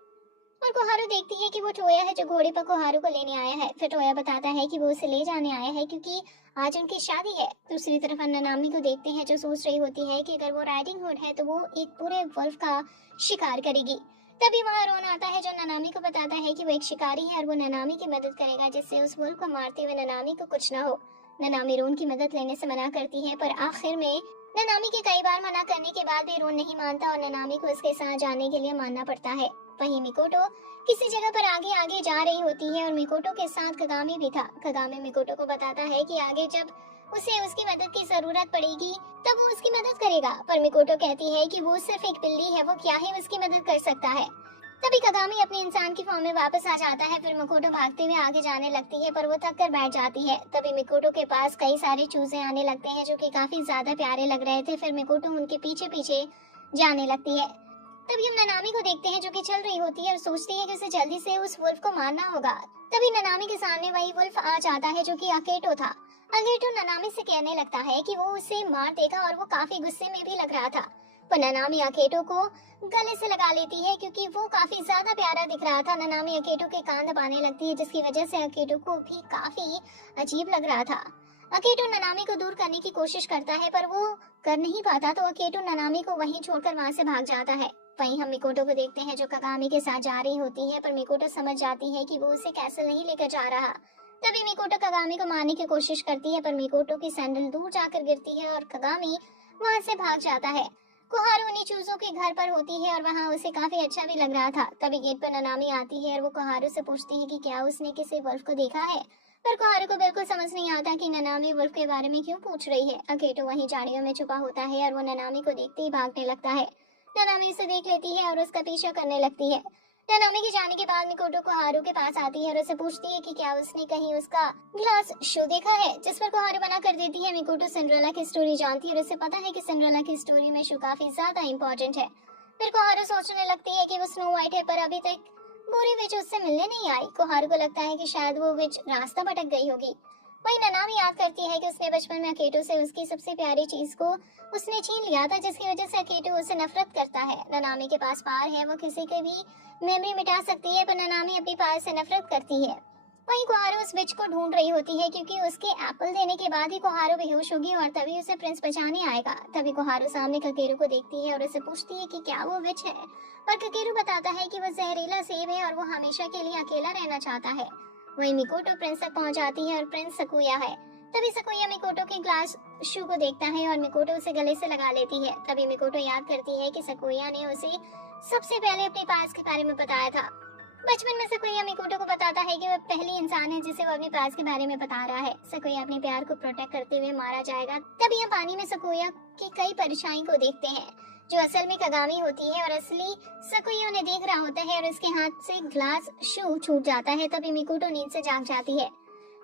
और कोहारू देखती है कि वो टोया है जो घोड़े पर कोहारू को लेने आया है। फिर टोया बताता है कि वो उसे ले जाने आया है क्योंकि आज उनकी शादी है। दूसरी तरफ हम ननामी को देखते हैं जो सोच रही होती है कि अगर वो राइडिंग हुड है तो वो एक पूरे वुल्फ का शिकार करेगी। तभी वहाँ रोन आता है जो ननामी को बताता है कि वो एक शिकारी है और वो ननामी की मदद करेगा, जिससे उस वुल्फ को मारते हुए ननामी को कुछ ना हो। ननामी रोन की मदद लेने से मना करती है, पर आखिर में ननामी के कई बार मना करने के बाद भी रोन नहीं मानता और ननामी को उसके साथ जाने के लिए मानना पड़ता है। वहीं मिकोटो किसी जगह पर आगे आगे जा रही होती है और मिकोटो के साथ कगामी भी था। कगामी मिकोटो को बताता है कि आगे जब उसे उसकी मदद की जरूरत पड़ेगी तब वो उसकी मदद करेगा, पर मिकोटो कहती है कि वो सिर्फ एक बिल्ली है, वो क्या ही उसकी मदद कर सकता है। तभी कगामी अपने इंसान की फॉर्म में वापस आ जाता है। फिर मिकोटो भागते हुए आगे जाने लगती है, पर वो थक कर बैठ जाती है। तभी मिकोटो के पास कई सारे चूजे आने लगते हैं जो कि काफी ज्यादा प्यारे लग रहे थे। फिर मिकोटो उनके पीछे पीछे जाने लगती है। तभी हम ननामी को देखते हैं जो कि चल रही होती है और सोचती है कि उसे जल्दी से उस वुल्फ को मारना होगा। तभी ननामी के सामने वही वुल्फ आ जाता है जो कि अकेटो था। अकेटो ननामी से कहने लगता है कि वो उसे मार देगा और वो काफी गुस्से में भी लग रहा था। पर ननामी अकेटो को गले से लगा लेती है क्योंकि वो काफी ज्यादा प्यारा दिख रहा था। ननामी अकेटो के कान दबाने लगती है जिसकी वजह से अकेटो को भी काफी अजीब लग रहा था। अकेटो ननामी को दूर करने की कोशिश करता है पर वो कर नहीं पाता, तो अकेटो ननामी को वहीं छोड़कर वहां से भाग जाता है। वहीं हम मिकोटो को देखते हैं जो कगामी के साथ जा रही होती है, पर मिकोटो समझ जाती है कि वो उसे कैसल नहीं लेकर जा रहा। तभी मिकोटो कगामी को मारने की कोशिश करती है पर मिकोटो की सैंडल दूर जाकर गिरती है और कगामी वहां से भाग जाता है। कोहारू उन्हीं चूजों के घर पर होती है और वहां उसे काफी अच्छा भी लग रहा था। तभी गेट पर ननामी आती है और वो कोहारू से पूछती है कि क्या उसने किसी वुल्फ को देखा है, पर कोहारू को बिल्कुल समझ नहीं आता कि ननामी वुल्फ के बारे में क्यों पूछ रही है। अकेटो वहीं झाड़ियों में छुपा होता है और वो ननामी को देखते ही भागने लगता है। ननामी उसे देख लेती है और उसका पीछा करने लगती है। ननामी के जाने के बाद मिकोटो कोहारू के पास आती है और उसे पूछती है कि क्या उसने कहीं उसका ग्लास शो देखा है, जिस पर कोहारू मना कर देती है। मिकोटो सिंड्रेला की स्टोरी जानती है और उसे पता है कि सिंड्रेला की स्टोरी में शो काफी ज्यादा इंपॉर्टेंट है। फिर कोहारू सोचने लगती है कि वो स्नो व्हाइट है पर अभी तक बुरी विच उससे मिलने नहीं आई। कोहारू को लगता है कि शायद वो विच रास्ता भटक गई होगी। वही ननामी याद करती है कि उसने बचपन में अकेटो से उसकी सबसे प्यारी चीज को उसने छीन लिया था, जिसकी वजह से अकेटो उसे नफरत करता है। ननामी के पास पावर है, वो किसी की भी मेमोरी मिटा सकती है, पर ननामी अपनी पावर से नफरत करती है। वहीं कोहारू उस विच को ढूंढ रही होती है क्योंकि उसके एप्पल देने के बाद ही कोहारू बेहोश होगी और तभी उसे प्रिंस बचाने आएगा। तभी कोहारू सामने ककेरू को देखती है और उसे पूछती है कि क्या वो विच है, पर ककेरू बताता है कि वो जहरीला सेब है और वो हमेशा के लिए अकेला रहना चाहता है। वहीं मिकोटो प्रिंस तक पहुंच जाती है और प्रिंस सकुया है। तभी सकुया मिकोटो के ग्लास शू को देखता है और मिकोटो उसे गले से लगा लेती है। तभी मिकोटो याद करती है कि सकुया ने उसे सबसे पहले अपने पास के बारे में बताया था। बचपन में सकुया मिकोटो को बताता है कि वह पहली इंसान है जिसे वो अपने पास के बारे में बता रहा है। सकुया अपने प्यार को प्रोटेक्ट करते हुए मारा जाएगा। तभी हम पानी में सकुया की कई परछाई को देखते हैं जो असल में कगामी होती है और असली सकुया उन्हें देख रहा होता है और उसके हाथ से ग्लास शू छूट जाता है। तभी मिकोटो नींद से जाग जाती है।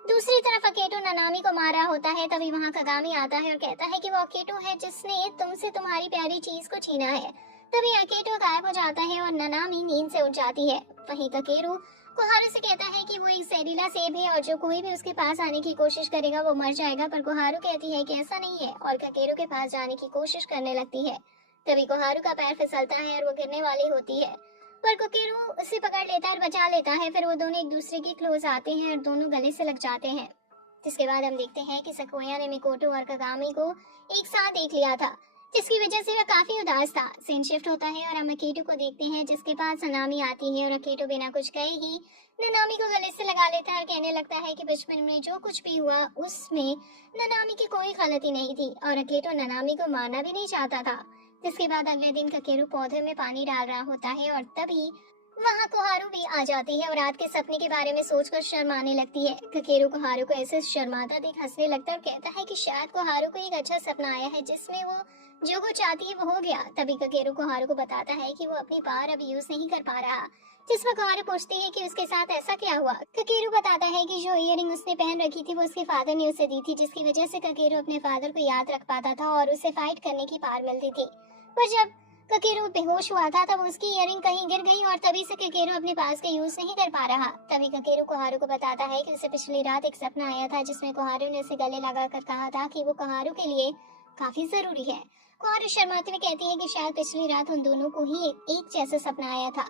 दूसरी तरफ अकेटो ननामी को मार रहा होता है। तभी वहाँ कगामी आता है और कहता है कि वो अकेटो है जिसने तुमसे तुम्हारी प्यारी चीज को छीना है। तभी अकेटो गायब हो जाता है और ननामी नींद से उठ जाती है। वहीं ककेरू कोहारू से कहता है कि वो एक जहरीला सेब है और जो कोई भी उसके पास आने की कोशिश करेगा वो मर जाएगा, पर कोहारू कहती है कि ऐसा नहीं है और ककेरू के पास जाने की कोशिश करने लगती है। तभी कोहारू का पैर फिसलता है और वो गिरने वाली होती है, पर कोकेरू उसे पकड़ लेता है और बचा लेता है। फिर वो दोनों एक दूसरे के क्लोज आते हैं और दोनों गले से लग जाते हैं। जिसके बाद हम देखते हैं कि सकुया ने मिकोटो और कगामी को एक साथ देख लिया था, जिसकी वजह से वह काफी उदास था। सीन शिफ्ट होता है और हम अकेटो को देखते हैं जिसके पास ननामी आती है और अकेटो बिना कुछ कहे ही ननामी को गले से लगा लेता है और कहने लगता है कि बचपन में जो कुछ भी हुआ उसमें ननामी की कोई गलती नहीं थी और अकेटो ननामी को मारना भी नहीं चाहता था। जिसके बाद अगले दिन ककेरू पौधे में पानी डाल रहा होता है और तभी वहाँ कोहारू भी आ जाती है और रात के सपने के बारे में सोचकर शर्माने लगती है। ककेरू कोहारू को ऐसे शर्माता देख हंसने लगता है और कहता है कि शायद कोहारू को एक अच्छा सपना आया है जिसमें वो जो चाहती है वो हो गया। तभी ककेरू कोहारू को बताता है कि वो अपनी पावर अब यूज नहीं कर पा रहा। जिस पर कोहारू पूछती है कि उसके साथ ऐसा क्या हुआ। ककेरू बताता है कि जो इयररिंग उसने पहन रखी थी वो उसके फादर ने उसे दी थी, जिसकी वजह से ककेरू अपने फादर को याद रख पाता था और उसे फाइट करने की पावर मिलती थी। पर जब ककेरू बेहोश हुआ था तब उसकी इयररिंग कहीं गिर गई और तभी से ककेरू अपने पास का यूज नहीं कर पा रहा। तभी ककेरू कोहारू को बताता है कि उसे पिछली रात एक सपना आया था जिसमें कोहारू ने उसे गले लगाकर कहा था कि वो कोहारू के लिए काफी जरूरी है। कोहारू शर्माते हुए कहती है कि शायद पिछली रात उन दोनों को ही एक जैसा सपना आया था।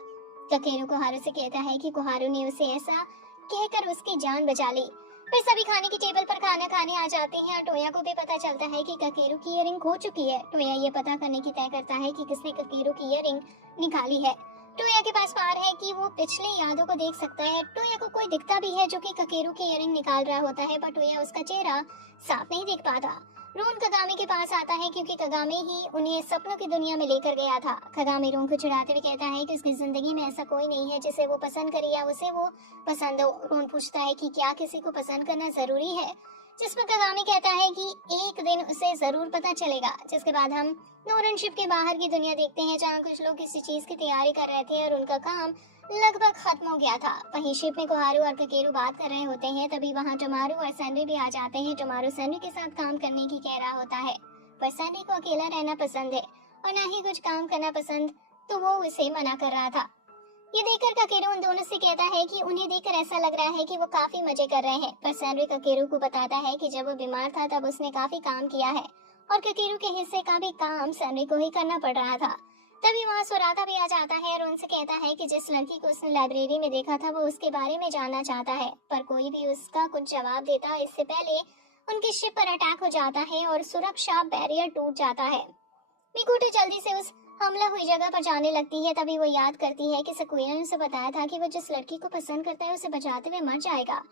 ककेरू कोहारू से कहता है कि कोहारू ने उसे ऐसा कहकर उसकी जान बचा ली। फिर सभी खाने की टेबल पर खाना खाने आ जाते हैं और टोया को भी पता चलता है कि ककेरू की इयररिंग खो चुकी है। टोया ये पता करने की तय करता है कि किसने ककेरू की इयररिंग निकाली है। टोया के पास पावर है कि वो पिछले यादों को देख सकता है। टोया को कोई दिखता भी है जो कि ककेरू की इयररिंग निकाल रहा होता है, पर टोया उसका चेहरा साफ नहीं देख पाता। रोन कगामी के पास आता है क्योंकि कगामी ही उन्हें सपनों की दुनिया में लेकर गया था। कगामी रोन को चिढ़ाते हुए कहता है कि उसकी जिंदगी में ऐसा कोई नहीं है जिसे वो पसंद करे या उसे वो पसंद हो। रोन पूछता है कि क्या किसी को पसंद करना जरूरी है, जिस पर कगामी कहता है कि एक दिन उसे जरूर पता चलेगा। जिसके बाद हम नोरन शिप के बाहर की दुनिया देखते हैं जहाँ कुछ लोग किसी चीज की तैयारी कर रहे थे और उनका काम लगभग खत्म हो गया था। वहीं शिप में कोहारू और ककेरू बात कर रहे होते हैं। तभी वहाँ टोमारू और सैंडी भी आ जाते हैं। टोमारू सैंडी के साथ काम करने की कह रहा होता है, पर सैंडी को अकेला रहना पसंद है और न ही कुछ काम करना पसंद, तो वो उसे मना कर रहा था। ये देखकर ककेरू उन दोनों से कहता है कि उन्हें देखकर ऐसा लग रहा है कि वो काफी मजे कर रहे हैं, पर सैंडी ककेरू को बताता है कि जब वो बीमार था तब उसने काफी काम किया है और ककीरू के हिस्से का भी काम सैनरी को ही करना पड़ रहा था। तभी वहाँ सोराता भी आ जाता है और उनसे कहता है कि जिस लड़की को उसने लाइब्रेरी में देखा था वो उसके बारे में जानना चाहता है, पर कोई भी उसका कुछ जवाब देता इससे पहले उनकी शिप पर अटैक हो जाता है और सुरक्षा बैरियर टूट जाता है। मिकोटो जल्दी से उस हमला हुई जगह पर जाने लगती है। तभी वो याद करती है कि सकुया ने उसे बताया था कि वो जिस लड़की को पसंद करता है उसे बचाते हुए मर जाएगा।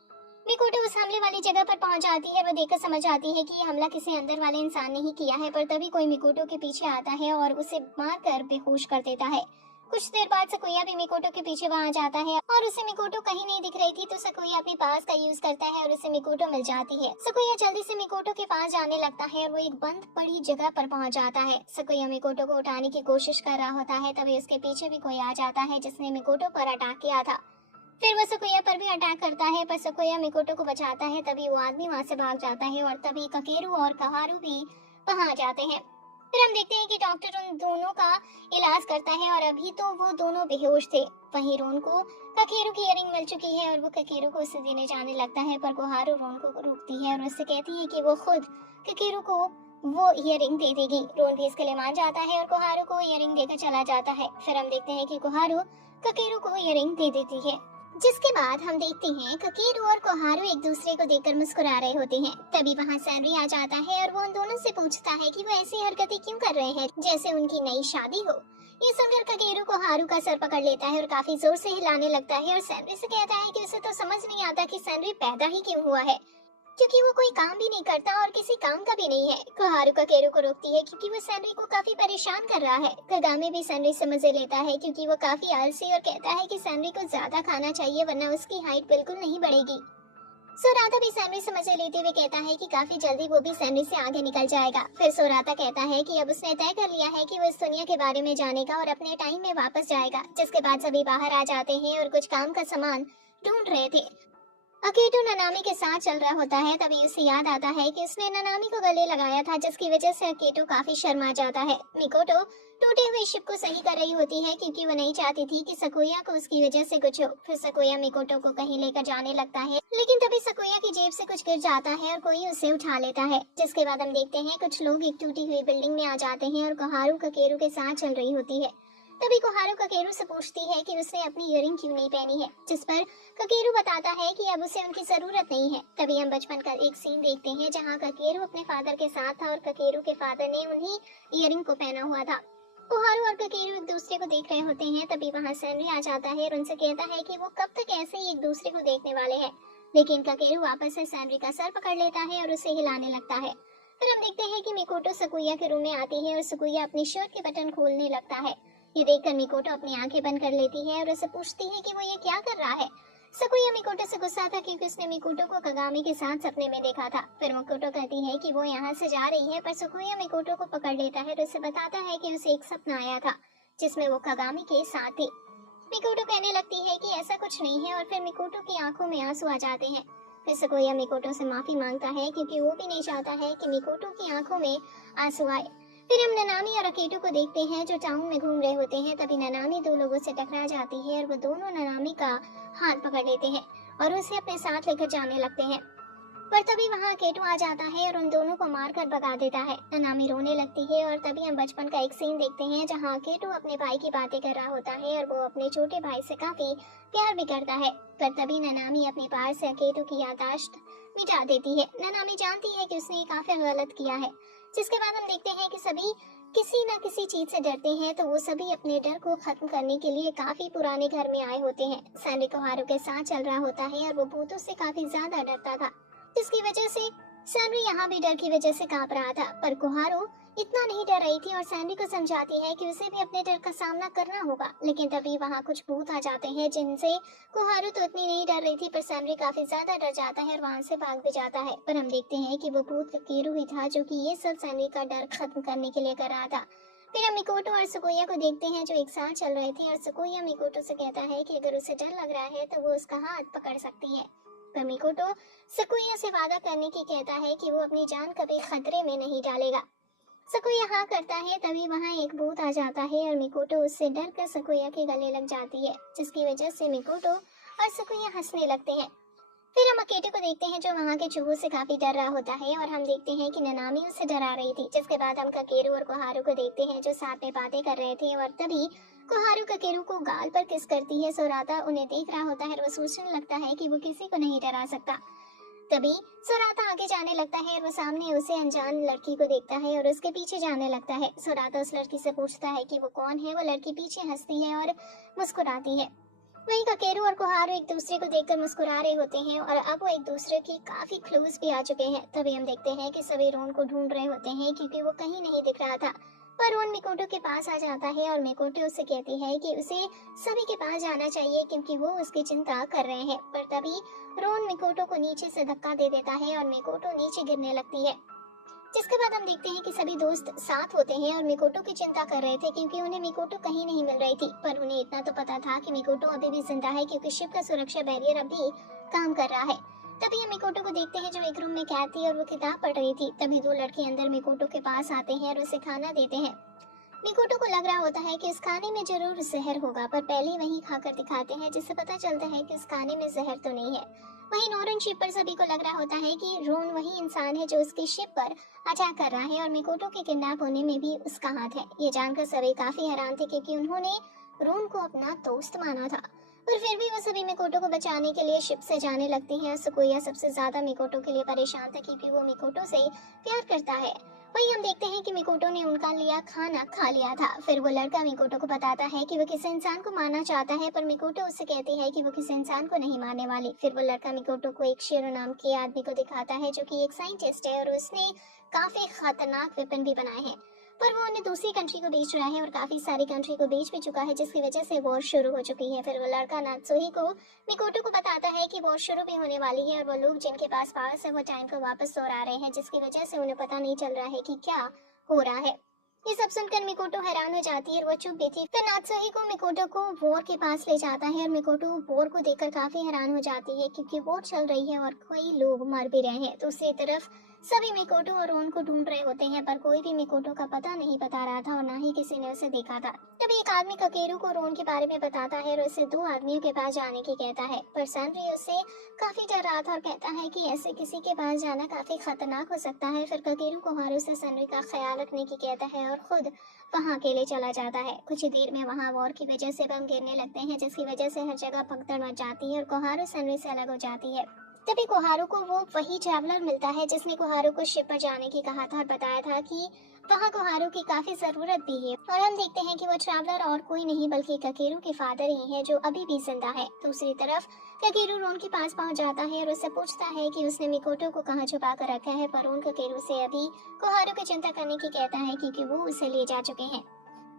मिकोटो उस हमले वाली जगह पर पहुंच जाती है। वो देखकर समझ जाती है कि ये हमला किसी अंदर वाले इंसान ने ही किया है, पर तभी कोई मिकोटो के पीछे आता है और उसे मारकर बेहोश कर देता है। कुछ देर बाद सकुया भी मिकोटो के पीछे वहां जाता है और उसे मिकोटो कहीं नहीं दिख रही थी, तो सकुया अपने पास का यूज करता है और उसे मिकोटो मिल जाती है। सकुया जल्दी से मिकोटो के पास जाने लगता है और वो एक बंद पड़ी जगह पर पहुंच जाता है। सकुया मिकोटो को उठाने की कोशिश कर रहा होता है, तभी उसके पीछे भी कोई आ जाता है जिसने मिकोटो पर अटैक किया था। फिर वो सकुया पर भी अटैक करता है, पर सकुया मिकोटो को बचाता है। तभी वो आदमी वहां से भाग जाता है और तभी ककेरू और कहारू भी वहां आ जाते हैं। फिर हम देखते हैं कि डॉक्टर उन दोनों का इलाज करता है और अभी तो वो दोनों बेहोश थे। वहीं रोन को ककेरू की इयरिंग मिल चुकी है और वो ककेरू को उसे देने जाने लगता है, पर कोहारू रोन को रोकती है और उससे कहती है कि वो खुद ककेरू को वो इयरिंग दे देगी। रोन भी इसके लिए मान जाता है और कोहारू को इयरिंग देकर चला जाता है। फिर हम देखते हैं कि कोहारू ककेरू को इयरिंग दे देती है, जिसके बाद हम देखते हैं ककेरू और कोहारू एक दूसरे को देखकर मुस्कुरा रहे होते हैं। तभी वहाँ सैनरी आ जाता है और वो उन दोनों से पूछता है कि वो ऐसी हरकतें क्यों कर रहे हैं जैसे उनकी नई शादी हो। ये सुनकर ककेरू कोहारू का सर पकड़ लेता है और काफी जोर से हिलाने लगता है और सैनरी से कहता है कि उसे तो समझ नहीं आता कि सैनरी पैदा ही क्यों हुआ है, क्योंकि वो कोई काम भी नहीं करता और किसी काम का भी नहीं है। कोहारू ककेरू को रोकती है क्योंकि वो सैनरी को काफी परेशान कर रहा है। कगामे भी सैनरी से मजे लेता है क्योंकि वो काफी आलसी और कहता है कि सैनरी को ज्यादा खाना चाहिए वरना उसकी हाइट बिल्कुल नहीं बढ़ेगी। सोराता भी सैनरी से मजे लेते हुए कहता है कि काफी जल्दी वो भी सैनरी से आगे निकल जाएगा। फिर सोराता कहता है कि अब उसने तय कर लिया है कि वो इस दुनिया के बारे में जानेगा और अपने टाइम में वापस जाएगा। जिसके बाद सभी बाहर आ जाते हैं और कुछ काम का सामान ढूंढ रहे थे। अकेटो ननामी के साथ चल रहा होता है। तभी उसे याद आता है कि उसने ननामी को गले लगाया था, जिसकी वजह से अकेटो काफी शर्मा जाता है। मिकोटो टूटे हुए शिप को सही कर रही होती है क्योंकि वो नहीं चाहती थी कि सकुया को उसकी वजह से कुछ हो। फिर सकुया मिकोटो को कहीं लेकर जाने लगता है, लेकिन तभी सकुया की जेब से कुछ गिर जाता है और कोई उसे उठा लेता है। जिसके बाद हम देखते हैं कुछ लोग एक टूटी हुई बिल्डिंग में आ जाते हैं और कोहारू ककेरू के साथ चल रही होती है। तभी कोहारू ककेरू से पूछती है कि उसने अपनी इयरिंग क्यों नहीं पहनी है, जिस पर ककेरू बताता है कि अब उसे उनकी जरूरत नहीं है। तभी हम बचपन का एक सीन देखते हैं जहाँ ककेरू अपने फादर के साथ था और ककेरू के फादर ने उन्हीं इयरिंग को पहना हुआ था। कोहारू और ककेरू एक दूसरे को देख रहे होते हैं। तभी वहाँ सैनरी आ जाता है और उनसे कहता है कि वो कब तक ऐसे ही एक दूसरे को देखने वाले हैं, लेकिन ककेरू वापस से सैनरी का सर पकड़ लेता है और उसे हिलाने लगता है। फिर हम देखते हैं कि मिकोटो सकुया के रूम में आती है और सकुया अपनी शर्ट के बटन खोलने लगता है। ये देखकर मिकोटो अपनी आंखें बंद कर लेती है और उसे पूछती है कि वो ये क्या कर रहा है। सकुया मिकोटो से गुस्सा था क्योंकि उसने मिकोटो को कगामी के साथ सपने में देखा था। फिर मिकोटो कहती है कि वो यहाँ से जा रही है, पर सकुया मिकोटो को पकड़ लेता है और उसे बताता है कि उसे एक सपना आया था जिसमें वो कगामी के साथ थी। मिकोटो कहने लगती है कि ऐसा कुछ नहीं है और फिर मिकोटो की आंखों में आंसू आ जाते हैं। फिर सकुया मिकोटो से माफी मांगता है क्योंकि वो भी नहीं चाहता है कि मिकोटो की आंखों में आंसू आए। फिर हम ननामी और अकेटो को देखते हैं जो टाउन में घूम रहे होते हैं। तभी ननामी दो लोगों से टकरा जाती है और वो दोनों ननामी का हाथ पकड़ लेते हैं और उसे अपने साथ लेकर जाने लगते हैं। पर तभी वहाँ अकेटो आ जाता है और उन दोनों को मारकर भगा देता है। ननामी रोने लगती है और तभी हम बचपन का एक सीन देखते हैं जहाँ अकेटो अपने भाई की बातें कर रहा होता है और वो अपने छोटे भाई से काफी प्यार भी करता है। पर तभी ननामी अपने पार से अकेटो की याददाश्त मिटा देती है। ननामी जानती है कि उसने काफी गलत किया है। जिसके बाद हम देखते हैं कि सभी किसी न किसी चीज से डरते हैं, तो वो सभी अपने डर को खत्म करने के लिए काफी पुराने घर में आए होते हैं। सैनरी कोहारू के साथ चल रहा होता है और वो भूतों से काफी ज्यादा डरता था, जिसकी वजह से सैनरी यहाँ भी डर की वजह से कांप रहा था। पर कोहारू इतना नहीं डर रही थी और सैनरी को समझाती है कि उसे भी अपने डर का सामना करना होगा। लेकिन तभी वहाँ कुछ भूत आ जाते हैं जिनसे कोहारू तो इतनी नहीं डर रही थी, पर सैनरी काफी ज्यादा डर जाता है और वहाँ से भाग भी जाता है। पर हम देखते हैं कि वो भूत ककेरू ही था जो कि ये सब सैनरी का डर खत्म करने के लिए कर रहा था। फिर हम मिकोटो और सकुया को देखते हैं जो एक साथ चल रहे थे और सकुया मिकोटो से कहता है कि अगर उसे डर लग रहा है तो वो उसका हाथ पकड़ सकती है। पर मिकोटो सकुया से वादा करने की कहता है कि वो अपनी जान कभी खतरे में नहीं डालेगा। सकुया हाँ करता है। तभी वहाँ एक भूत आ जाता है और मिकोटो उससे डर कर सकुया के गले लग जाती है, जिसकी वजह से मिकोटो और सकुया हंसने लगते हैं। फिर हम अकेटे को देखते हैं जो वहाँ के चूहों से काफी डर रहा होता है और हम देखते हैं कि ननामी उससे डरा रही थी। जिसके बाद हम ककेरू और कोहारू को देखते हैं जो साथ में बातें कर रहे थे और तभी कोहारू ककेरू को गाल पर किस करती है। सोराता उन्हें देख रहा होता है और वो सोचने लगता है कि वो किसी को नहीं डरा सकता। तभी सोराता आगे जाने लगता है और वो सामने उसे अनजान लड़की को देखता है और उसके पीछे जाने लगता है। सोराता उस लड़की से पूछता है कि वो कौन है। वो लड़की पीछे हंसती है और मुस्कुराती है। वहीं ककेरू और कोहारू एक दूसरे को देखकर मुस्कुरा रहे होते हैं और अब वो एक दूसरे की काफी क्लोज भी आ चुके हैं। तभी हम देखते हैं कि सभी रोन को ढूंढ रहे होते हैं क्योंकि वो कहीं नहीं दिख रहा था। पर रोन मिकोटो के पास आ जाता है और मिकोटो उससे कहती है कि उसे सभी के पास जाना चाहिए क्योंकि वो उसकी चिंता कर रहे हैं। पर तभी रोन मिकोटो को नीचे से धक्का दे देता है और मिकोटो नीचे गिरने लगती है। जिसके बाद हम देखते हैं कि सभी दोस्त साथ होते हैं और मिकोटो की चिंता कर रहे थे क्योंकि उन्हें मिकोटो कहीं नहीं मिल रही थी। पर उन्हें इतना तो पता था कि मिकोटो अभी भी जिंदा है क्योंकि शिप का सुरक्षा बैरियर अभी काम कर रहा है। तभी हम मिकोटो को देखते हैं जो एक रूम में कैद थी और वो किताब पढ़ रही थी। तभी दो लड़के अंदर मिकोटो के पास आते हैं और उसे खाना देते हैं। मिकोटो को लग रहा होता है कि इस खाने में जरूर जहर होगा, पर पहले वही खाकर दिखाते हैं जिससे पता चलता है कि इस खाने में जहर तो नहीं है। वहीं नॉर्डन शिप पर सभी को लग रहा होता है कि रोन वही इंसान है जो उसकी शिप पर अटैक कर रहा है और मिकोटो के किडनैप होने में भी उसका हाथ है। ये जानकर सभी काफी हैरान थे क्योंकि उन्होंने रोन को अपना दोस्त माना था। पर फिर भी वो सभी मिकोटो को बचाने के लिए शिप से जाने लगते हैं। सुकोया सबसे ज्यादा मिकोटो के लिए परेशान था क्योंकि वो मिकोटो से प्यार करता है। वहीं हम देखते हैं कि मिकोटो ने उनका लिया खाना खा लिया था। फिर वो लड़का मिकोटो को बताता है कि वो किसी इंसान को मारना चाहता है, पर मिकोटो उससे कहती है कि वो किसी इंसान को नहीं मारने वाली। फिर वो लड़का मिकोटो को एक शेरो नाम के आदमी को दिखाता है जो कि एक साइंटिस्ट है और उसने काफी खतरनाक वेपन भी बनाए हैं। पर वो उन्हें दूसरी कंट्री को बेच रहा है और काफी सारी कंट्री को बेच भी चुका है जिसकी वजह से वॉर शुरू हो चुकी है। फिर वो लड़का नात्सुही को मिकोटो को बताता है कि वॉर शुरू भी होने वाली है और वो लोग जिनके पास पावर्स है वो टाइम को वापस दोहरा रहे हैं जिसकी वजह से उन्हें पता नहीं चल रहा है कि क्या हो रहा है। ये सब सुनकर मिकोटो हैरान हो जाती है और वो चुप भी थी। फिर नात्सुही को मिकोटो को वॉर के पास ले जाता है और मिकोटो वॉर को देखकर काफी हैरान हो जाती है क्योंकि वॉर चल रही है और कई लोग मर भी रहे हैं। दूसरी तरफ सभी मिकोटो और रोन को ढूंढ रहे होते हैं पर कोई भी मिकोटो का पता नहीं बता रहा था और ना ही किसी ने उसे देखा था। तभी एक आदमी ककेरू को रोन के बारे में बताता है और उसे दो आदमियों के पास जाने की कहता है। पर सनरी उससे काफी डर रहा था और कहता है कि ऐसे किसी के पास जाना काफी खतरनाक हो सकता है। फिर ककेरू कोहारू से सनरी का ख्याल रखने की कहता है और खुद वहाँ अकेले चला जाता है। कुछ ही देर में वहाँ वॉर की वजह से बम गिरने लगते हैं जिसकी वजह से हर जगह भगदड़ मच जाती है और कोहारू सनरी से अलग हो जाती है। तभी कोहारू को वो वही ट्रैवलर मिलता है जिसने कोहारू को शिप पर जाने की कहा था और बताया था कि वहाँ कोहारू की काफी जरूरत भी है। और हम देखते हैं कि वो ट्रैवलर और कोई नहीं बल्कि ककेरू के फादर ही है जो अभी भी जिंदा है। दूसरी तरफ ककेरू रोन के पास पहुंच जाता है और उससे पूछता है कि उसने मिकोटो को कहाँ छुपा कर रखा है, पर रोन ककेरू से अभी कोहारू की चिंता करने की कहता है क्योंकि वो उसे ले जा चुके हैं।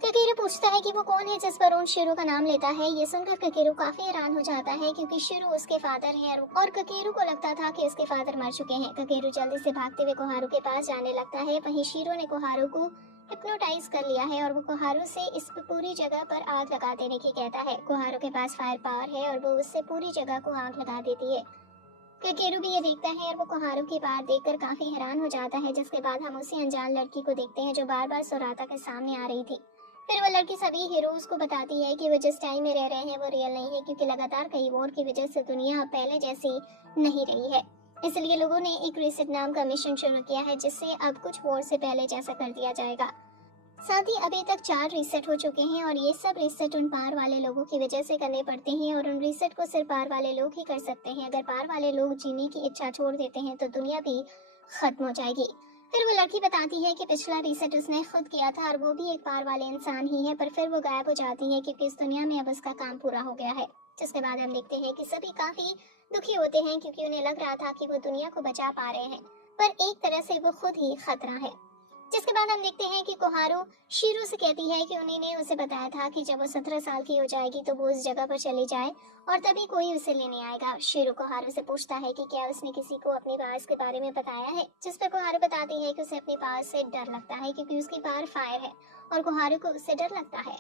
ककेरू पूछता है कि वो कौन है जिस पर रोन शिरो का नाम लेता है। ये सुनकर ककेरू काफी हैरान हो जाता है क्योंकि शिरो उसके फादर है और ककेरू को लगता था कि उसके फादर मर चुके हैं। ककेरू जल्दी से भागते हुए कोहारू के पास जाने लगता है। वहीं शिरो ने कोहारू को हिप्नोटाइज कर लिया है और वो कोहारू से इस पूरी जगह पर आग लगा देने की कहता है। कोहारू के पास फायर पावर है और वो उससे पूरी जगह को आग लगा देती है। ककेरू भी ये देखता है और वो कोहारू की बात देखकर काफी हैरान हो जाता है। जिसके बाद हम उसी अनजान लड़की को देखते हैं जो बार बार सोराता के सामने आ रही थी। फिर वो लड़की सभी हीरोज को बताती है कि वो जिस टाइम में रह रहे हैं वो रियल नहीं है क्योंकि लगातार कई वॉर की वजह से दुनिया पहले जैसी नहीं रही है। इसलिए लोगों ने एक रीसेट नाम का मिशन शुरू किया है जिससे अब कुछ वॉर से पहले जैसा कर दिया जाएगा। साथ ही अभी तक 4 रीसेट हो चुके हैं और ये सब रीसेट उन पार वाले लोगों की वजह से करने पड़ते हैं और उन रीसेट को सिर्फ पार वाले लोग ही कर सकते हैं। अगर पार वाले लोग जीने की इच्छा छोड़ देते हैं तो दुनिया भी खत्म हो जाएगी। फिर वो लड़की बताती है कि पिछला रीसेट उसने खुद किया था और वो भी एक पार वाले इंसान ही है, पर फिर वो गायब हो जाती है क्योंकि इस दुनिया में अब उसका काम पूरा हो गया है। जिसके बाद हम देखते हैं कि सभी काफी दुखी होते हैं क्योंकि उन्हें लग रहा था कि वो दुनिया को बचा पा रहे हैं, पर एक तरह से वो खुद ही खतरा है। जिसके बाद हम देखते हैं कि कोहारू शीरू से कहती है कि उन्हीं ने उसे बताया था कि जब वो 17 साल की हो जाएगी तो वो उस जगह पर चली जाए और तभी कोई उसे लेने आएगा। शीरू कोहारू से पूछता है कि क्या उसने किसी को अपनी पावर्स के बारे में बताया है, जिस पर कोहारू बताती है कि उसे अपनी पावर्स से डर लगता है क्योंकि उसकी पावर फायर है और कोहारू को उससे डर लगता है।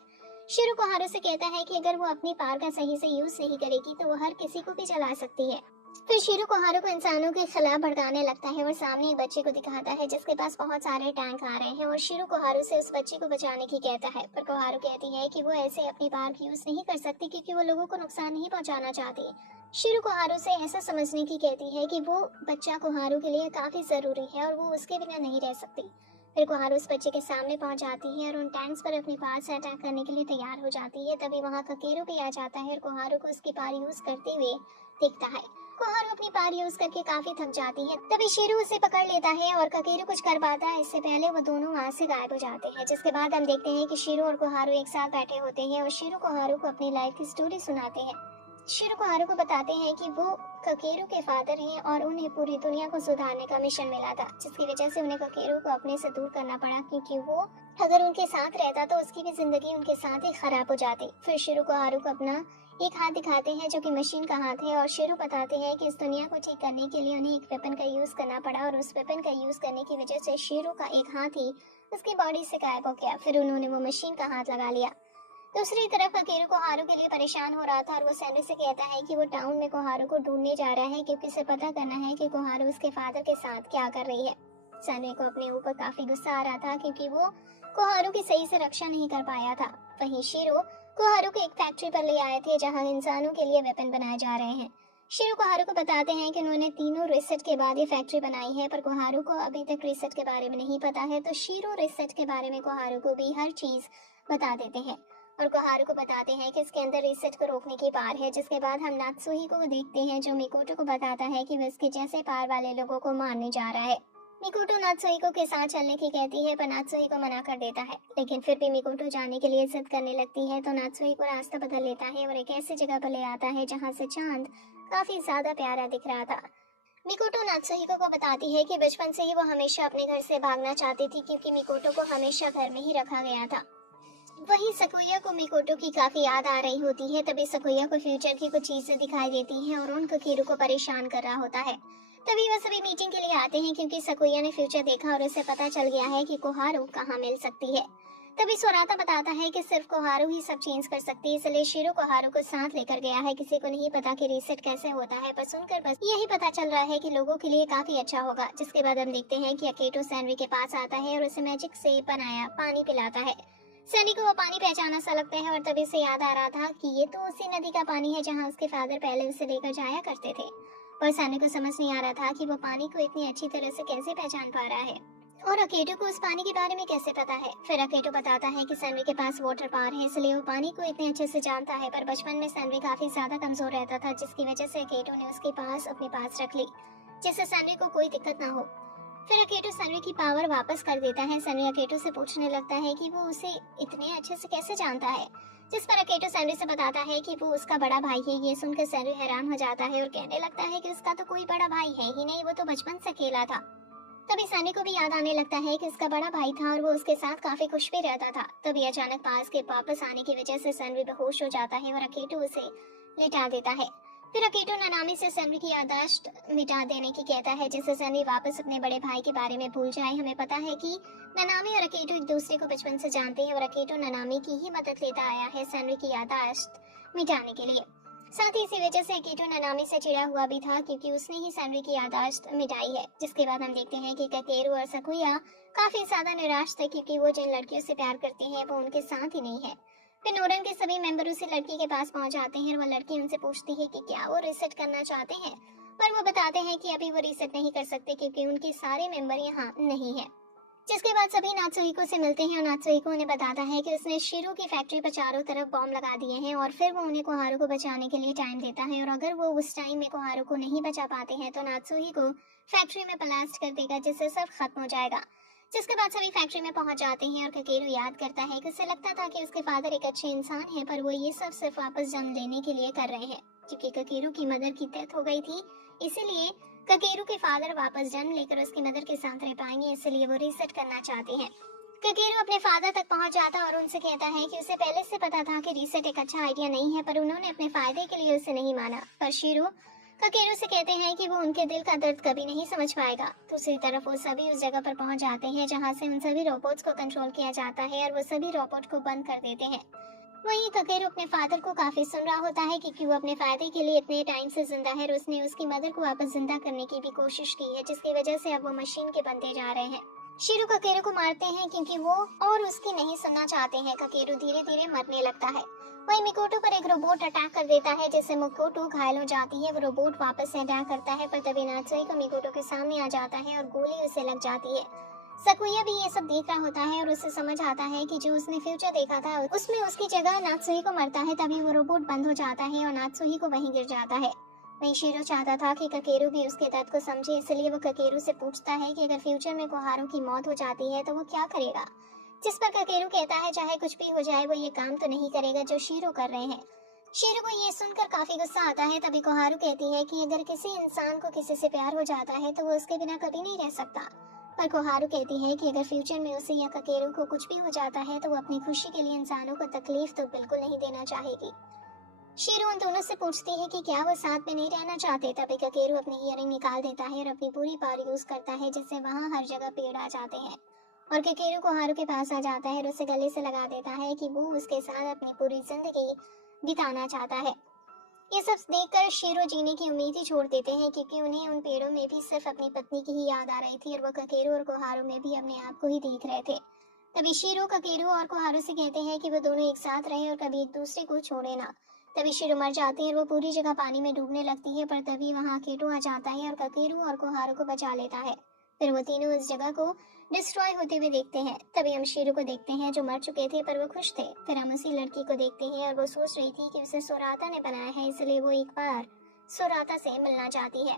शीरू कोहारू से कहता है कि अगर वो अपनी पावर का सही से यूज नहीं करेगी तो वो हर किसी को भी जला सकती है। फिर शीरू कोहारू को इंसानों के खिलाफ भड़काने लगता है और सामने एक बच्चे को दिखाता है जिसके पास बहुत सारे टैंक आ रहे हैं और शीरू कोहारू से उस बच्चे को बचाने की कहता है, पर कोहारू कहती है कि वो ऐसे अपनी पावर यूज नहीं कर सकती क्योंकि वो लोगों को नुकसान नहीं पहुंचाना चाहती। शिरू कोहारू से ऐसा समझने की कहती है कि वो बच्चा कोहारू के लिए काफी जरूरी है और वो उसके बिना नहीं रह सकती। फिर कोहारू उस बच्चे के सामने पहुंच जाती है और उन टैंक्स पर अपनी पार से अटैक करने के लिए तैयार हो जाती है। तभी वहां ककेरू भी आ जाता है और कोहारू को उसकी पार यूज करते हुए देखता है। कोहारू अपनी पार यूज करके काफी थक जाती है। तभी शेरू उसे पकड़ लेता है और ककेरू कुछ कर पाता है इससे पहले वो दोनों वहां से गायब हो जाते हैं। जिसके बाद हम देखते हैं कि शेरू और कोहारू एक साथ बैठे होते हैं और शेरू कोहारू को अपनी लाइफ की स्टोरी सुनाते हैं। शेरू कोहारू को बताते हैं कि वो ककेरू के फादर हैं और उन्हें पूरी दुनिया को सुधारने का मिशन मिला था, जिसकी वजह से उन्हें ककेरू को अपने से दूर करना पड़ा, क्योंकि वो अगर उनके साथ रहता तो उसकी भी जिंदगी उनके साथ ही खराब हो जाती। फिर शेरू कोहारू को अपना एक हाथ दिखाते हैं जो कि मशीन का हाथ है और शेरू बताते हैं कि इस दुनिया को ठीक करने के लिए उन्हें एक वेपन का यूज करना पड़ा और उस वेपन का यूज करने की वजह से शेरू का एक हाथ ही उसकी बॉडी से गायब हो गया। फिर उन्होंने वो मशीन का हाथ लगा लिया। दूसरी तरफ ककेरू कोहारू के लिए परेशान हो रहा था और वो सैंडी से कहता है कि वो टाउन में कोहारू को ढूंढने जा रहा है, क्योंकि उसे पता करना है कि कोहारू उसके फादर के साथ क्या कर रही है। सैंडी को अपने ऊपर काफी गुस्सा आ रहा था क्योंकि वो कोहारू की सही से रक्षा नहीं कर पाया था। वहीं शेरू कोहारू को एक फैक्ट्री पर ले आए थे जहाँ इंसानों के लिए वेपन बनाए जा रहे हैं। शेरू कोहारू को बताते हैं कि उन्होंने तीनों रिसर्च के बाद ये फैक्ट्री बनाई है, पर कोहारू को अभी तक रिसर्च के बारे में नहीं पता है। तो शेरू रिसर्च के बारे में कोहारू को भी हर चीज बता देते हैं और कोहारू को बताते हैं कि इसके अंदर रिसर्च को रोकने की पार है। जिसके बाद हम नात्सुही को देखते हैं जो मिकोटो को बताता है कि वह इसके जैसे पार वाले लोगों को मारने जा रहा है। मिकोटो नात्सुही को के साथ चलने की कहती है, पर नात्सुही को मना कर देता है, लेकिन फिर भी मिकोटो जाने के लिए जिद करने लगती है। तो नात्सुही को रास्ता बदल लेता है और एक ऐसी जगह पर ले आता है जहाँ से चांद काफी ज्यादा प्यारा दिख रहा था। मिकोटो नात्सुही को बताती है कि बचपन से ही वो हमेशा अपने घर से भागना चाहती थी, क्योंकि मिकोटो को हमेशा घर में ही रखा गया था। वहीं सकुया को मिकोटो की काफी याद आ रही होती है। तभी सकुया को फ्यूचर की कुछ चीजें दिखाई देती हैं और उन ककेरू को परेशान कर रहा होता है। तभी वह सभी मीटिंग के लिए आते हैं क्योंकि सकुया ने फ्यूचर देखा और उसे पता चल गया है कि कोहारू कहाँ मिल सकती है। तभी सोराता बताता है कि सिर्फ कोहारू ही सब चेंज कर सकती है, इसलिए शेरू कोहारू को साथ लेकर गया है। किसी को नहीं पता कि रीसेट कैसे होता है, पर सुनकर बस यही पता चल रहा है कि लोगों के लिए काफी अच्छा होगा। जिसके बाद हम देखते हैं कि अकेटो सैनरी के पास आता है और उसे मैजिक से बनाया पानी पिलाता है। सैनी को वो पानी पहचाना सा लगता है और तभी से याद आ रहा था कि ये तो उसी नदी का पानी है जहाँ उसके फादर पहले उसे लेकर जाया करते थे। पर सैनी को समझ नहीं आ रहा था कि वो पानी को इतनी अच्छी तरह से कैसे पहचान पा रहा है और अकेटो को उस पानी के बारे में कैसे पता है। फिर अकेटो बताता है कि सैनवी के पास वाटर पावर है, इसलिए वो पानी को इतने अच्छे से जानता है। पर बचपन में सैनवी काफी ज्यादा कमजोर रहता था, जिसकी वजह से अकेटो ने उसके पास अपने पास रख ली, जिससे सैनवी को कोई दिक्कत ना हो। फिर अकेटो सैनवी की पावर वापस कर देता है। सैनवी अकेटो से पूछने लगता है कि वो उसे इतने अच्छे से कैसे जानता है, जिस पर अकेटो सैनवी से बताता है कि वो उसका बड़ा भाई है। ये सुनकर सैनवी हैरान हो जाता है और कहने लगता है कि उसका तो कोई बड़ा भाई है ही नहीं, वो तो बचपन से अकेला था। तभी सैनी को भी याद आने लगता है कि उसका बड़ा भाई था और वो उसके साथ काफी खुश भी रहता था। तभी अचानक पास के वापस आने की वजह से सैनवी बेहोश हो जाता है और अकेटो उसे लिटा देता है। फिर अकेटो ननामी से सैनवी की याददाश्त मिटा देने की कहता है, जिससे सैनवी वापस अपने बड़े भाई के बारे में भूल जाए। हमें पता है कि ननामी और अकेटो एक दूसरे को बचपन से जानते हैं और अकेटो ननामी की ही मदद लेता आया है सैनवी की याददाश्त मिटाने के लिए। साथ ही इसी वजह से अकेटो ननामी से चिढ़ा हुआ भी था, क्योंकि उसने ही सैनवी की याददाश्त मिटाई है। जिसके बाद हम देखते हैं कि ककेरू और सकुया काफी ज्यादा निराश थे, क्योंकि वो जिन लड़कियों से प्यार करती हैं वो उनके साथ ही नहीं है। फिर नोरन के सभी मेंबर उसी लड़की के पास पहुंच जाते हैं और वो लड़की उनसे पूछती है कि क्या वो रिसेट करना चाहते हैं, पर वो बताते हैं कि अभी वो रिसेट नहीं कर सकते क्योंकि उनके सारे मेंबर यहाँ नहीं है। जिसके बाद सभी नात्सुहिको से मिलते हैं और नात्सुहिको उन्हें बताता है कि उसने शिरो की फैक्ट्री पर चारों तरफ बॉम्ब लगा दिए हैं और फिर वो उन्हें कोहारू को बचाने के लिए टाइम देता है, और अगर वो उस टाइम में कोहारू को नहीं बचा पाते हैं तो नात्सुहिको फैक्ट्री में ब्लास्ट कर देगा, जिससे सब खत्म हो जाएगा। जिसके बाद सभी फैक्ट्री में पहुंच जाते हैं और ककेरू याद करता है कि उसे लगता था कि उसके फादर एक अच्छे इंसान है, पर वो ये सब सिर्फ वापस जन्म लेने के लिए कर रहे हैं, क्योंकि ककेरू की मदर की डेथ हो गई थी। इसीलिए ककेरू के फादर वापस जन्म लेकर उसकी मदर के साथ रह पाएंगे, इसलिए वो रीसेट करना चाहते हैं। ककेरू अपने फादर तक पहुंच जाता और उनसे कहता है कि उसे पहले से पता था कि रीसेट एक अच्छा आइडिया नहीं है, पर उन्होंने अपने फायदे के लिए उसे नहीं माना। पर शिरो ककेरू से कहते हैं कि वो उनके दिल का दर्द कभी नहीं समझ पाएगा। दूसरी तरफ वो सभी उस जगह पर पहुंच जाते हैं जहां से उन सभी रोबोट्स को कंट्रोल किया जाता है और वो सभी रोबोट को बंद कर देते हैं। वहीं ककेरू अपने फादर को काफी सुन रहा होता है, क्योंकि वो अपने फायदे के लिए इतने टाइम से जिंदा है और उसने उसकी मदर को वापस जिंदा करने की भी कोशिश की है, जिसकी वजह से अब वो मशीन के बनते जा रहे हैं। शिरो ककेरू को मारते हैं क्योंकि वो और उसकी नहीं सुनना चाहते हैं। ककेरू धीरे धीरे मरने लगता है वहीं मिकोटो पर एक रोबोट अटैक कर देता है जिससे मिकोटो घायल हो जाती है। वो रोबोट वापस से अटैक करता है पर तभी नात्सुई को मिकोटो के सामने आ जाता है और गोली उसे लग जाती है। सकुया भी ये सब देख रहा होता है और उसे समझ आता है कि जो उसने फ्यूचर देखा था उसमें उसकी जगह नात्सुई को मरता है। तभी वो रोबोट बंद हो जाता है और नात्सुई को वहीं गिर जाता है। वहीं शीरो चाहता था कि ककेरू भी उसके दर्द को समझे, इसलिए वो ककेरू से पूछता है कि अगर फ्यूचर में कोहारू की मौत हो जाती है तो वो क्या करेगा। जिस पर ककेरू कहता है चाहे कुछ भी हो जाए वो ये काम तो नहीं करेगा जो शीरो कर रहे हैं। शीरो को ये सुनकर काफी गुस्सा आता है। तभी कोहारू कहती है कि अगर किसी इंसान को किसी से प्यार हो जाता है तो वो उसके बिना कभी नहीं रह सकता। पर कोहारू कहती है कि अगर फ्यूचर में उसे या ककेरू को कुछ भी हो जाता है तो वो अपनी खुशी के लिए इंसानों को तकलीफ तो बिल्कुल नहीं देना चाहेगी। शीरो उन दोनों से पूछती है कि क्या वो साथ में नहीं रहना चाहते। तभी ककेरू अपनी ईयरिंग निकाल देता है और अपनी पूरी पावर यूज करता है जिससे वहाँ हर जगह पेड़ आ जाते हैं और ककेरू कोहारू के पास आ जाता है और उसे गले से लगा देता है कि वो उसके साथ अपनी पूरी जिंदगी बिताना चाहता है। ये सब देखकर शीरो जीने की उम्मीद ही छोड़ देते हैं क्योंकि उन्हें उन पेड़ों में भी सिर्फ अपनी पत्नी की ही याद आ रही थी और वो ककेरू और कोहारू में भी अपने आप को ही देख रहे थे। तभी शीरो ककेरू और कोहारू से कहते हैं कि वो दोनों एक साथ रहे और कभी एक दूसरे को छोड़े ना। तभी शीरो मर जाती है और वो पूरी जगह पानी में डूबने लगती है पर तभी वहाँ केटो आ जाता है और ककेरू और कोहारू को बचा लेता है। फिर वो तीनों उस जगह को डिस्ट्रॉय होते हुए देखते हैं। तभी हम शीरो को देखते हैं जो मर चुके थे पर वो खुश थे। फिर हम उसी लड़की को देखते हैं और वो सोच रही थी कि उसे सोराता ने बनाया है, इसलिए वो एक बार सोराता से मिलना चाहती है।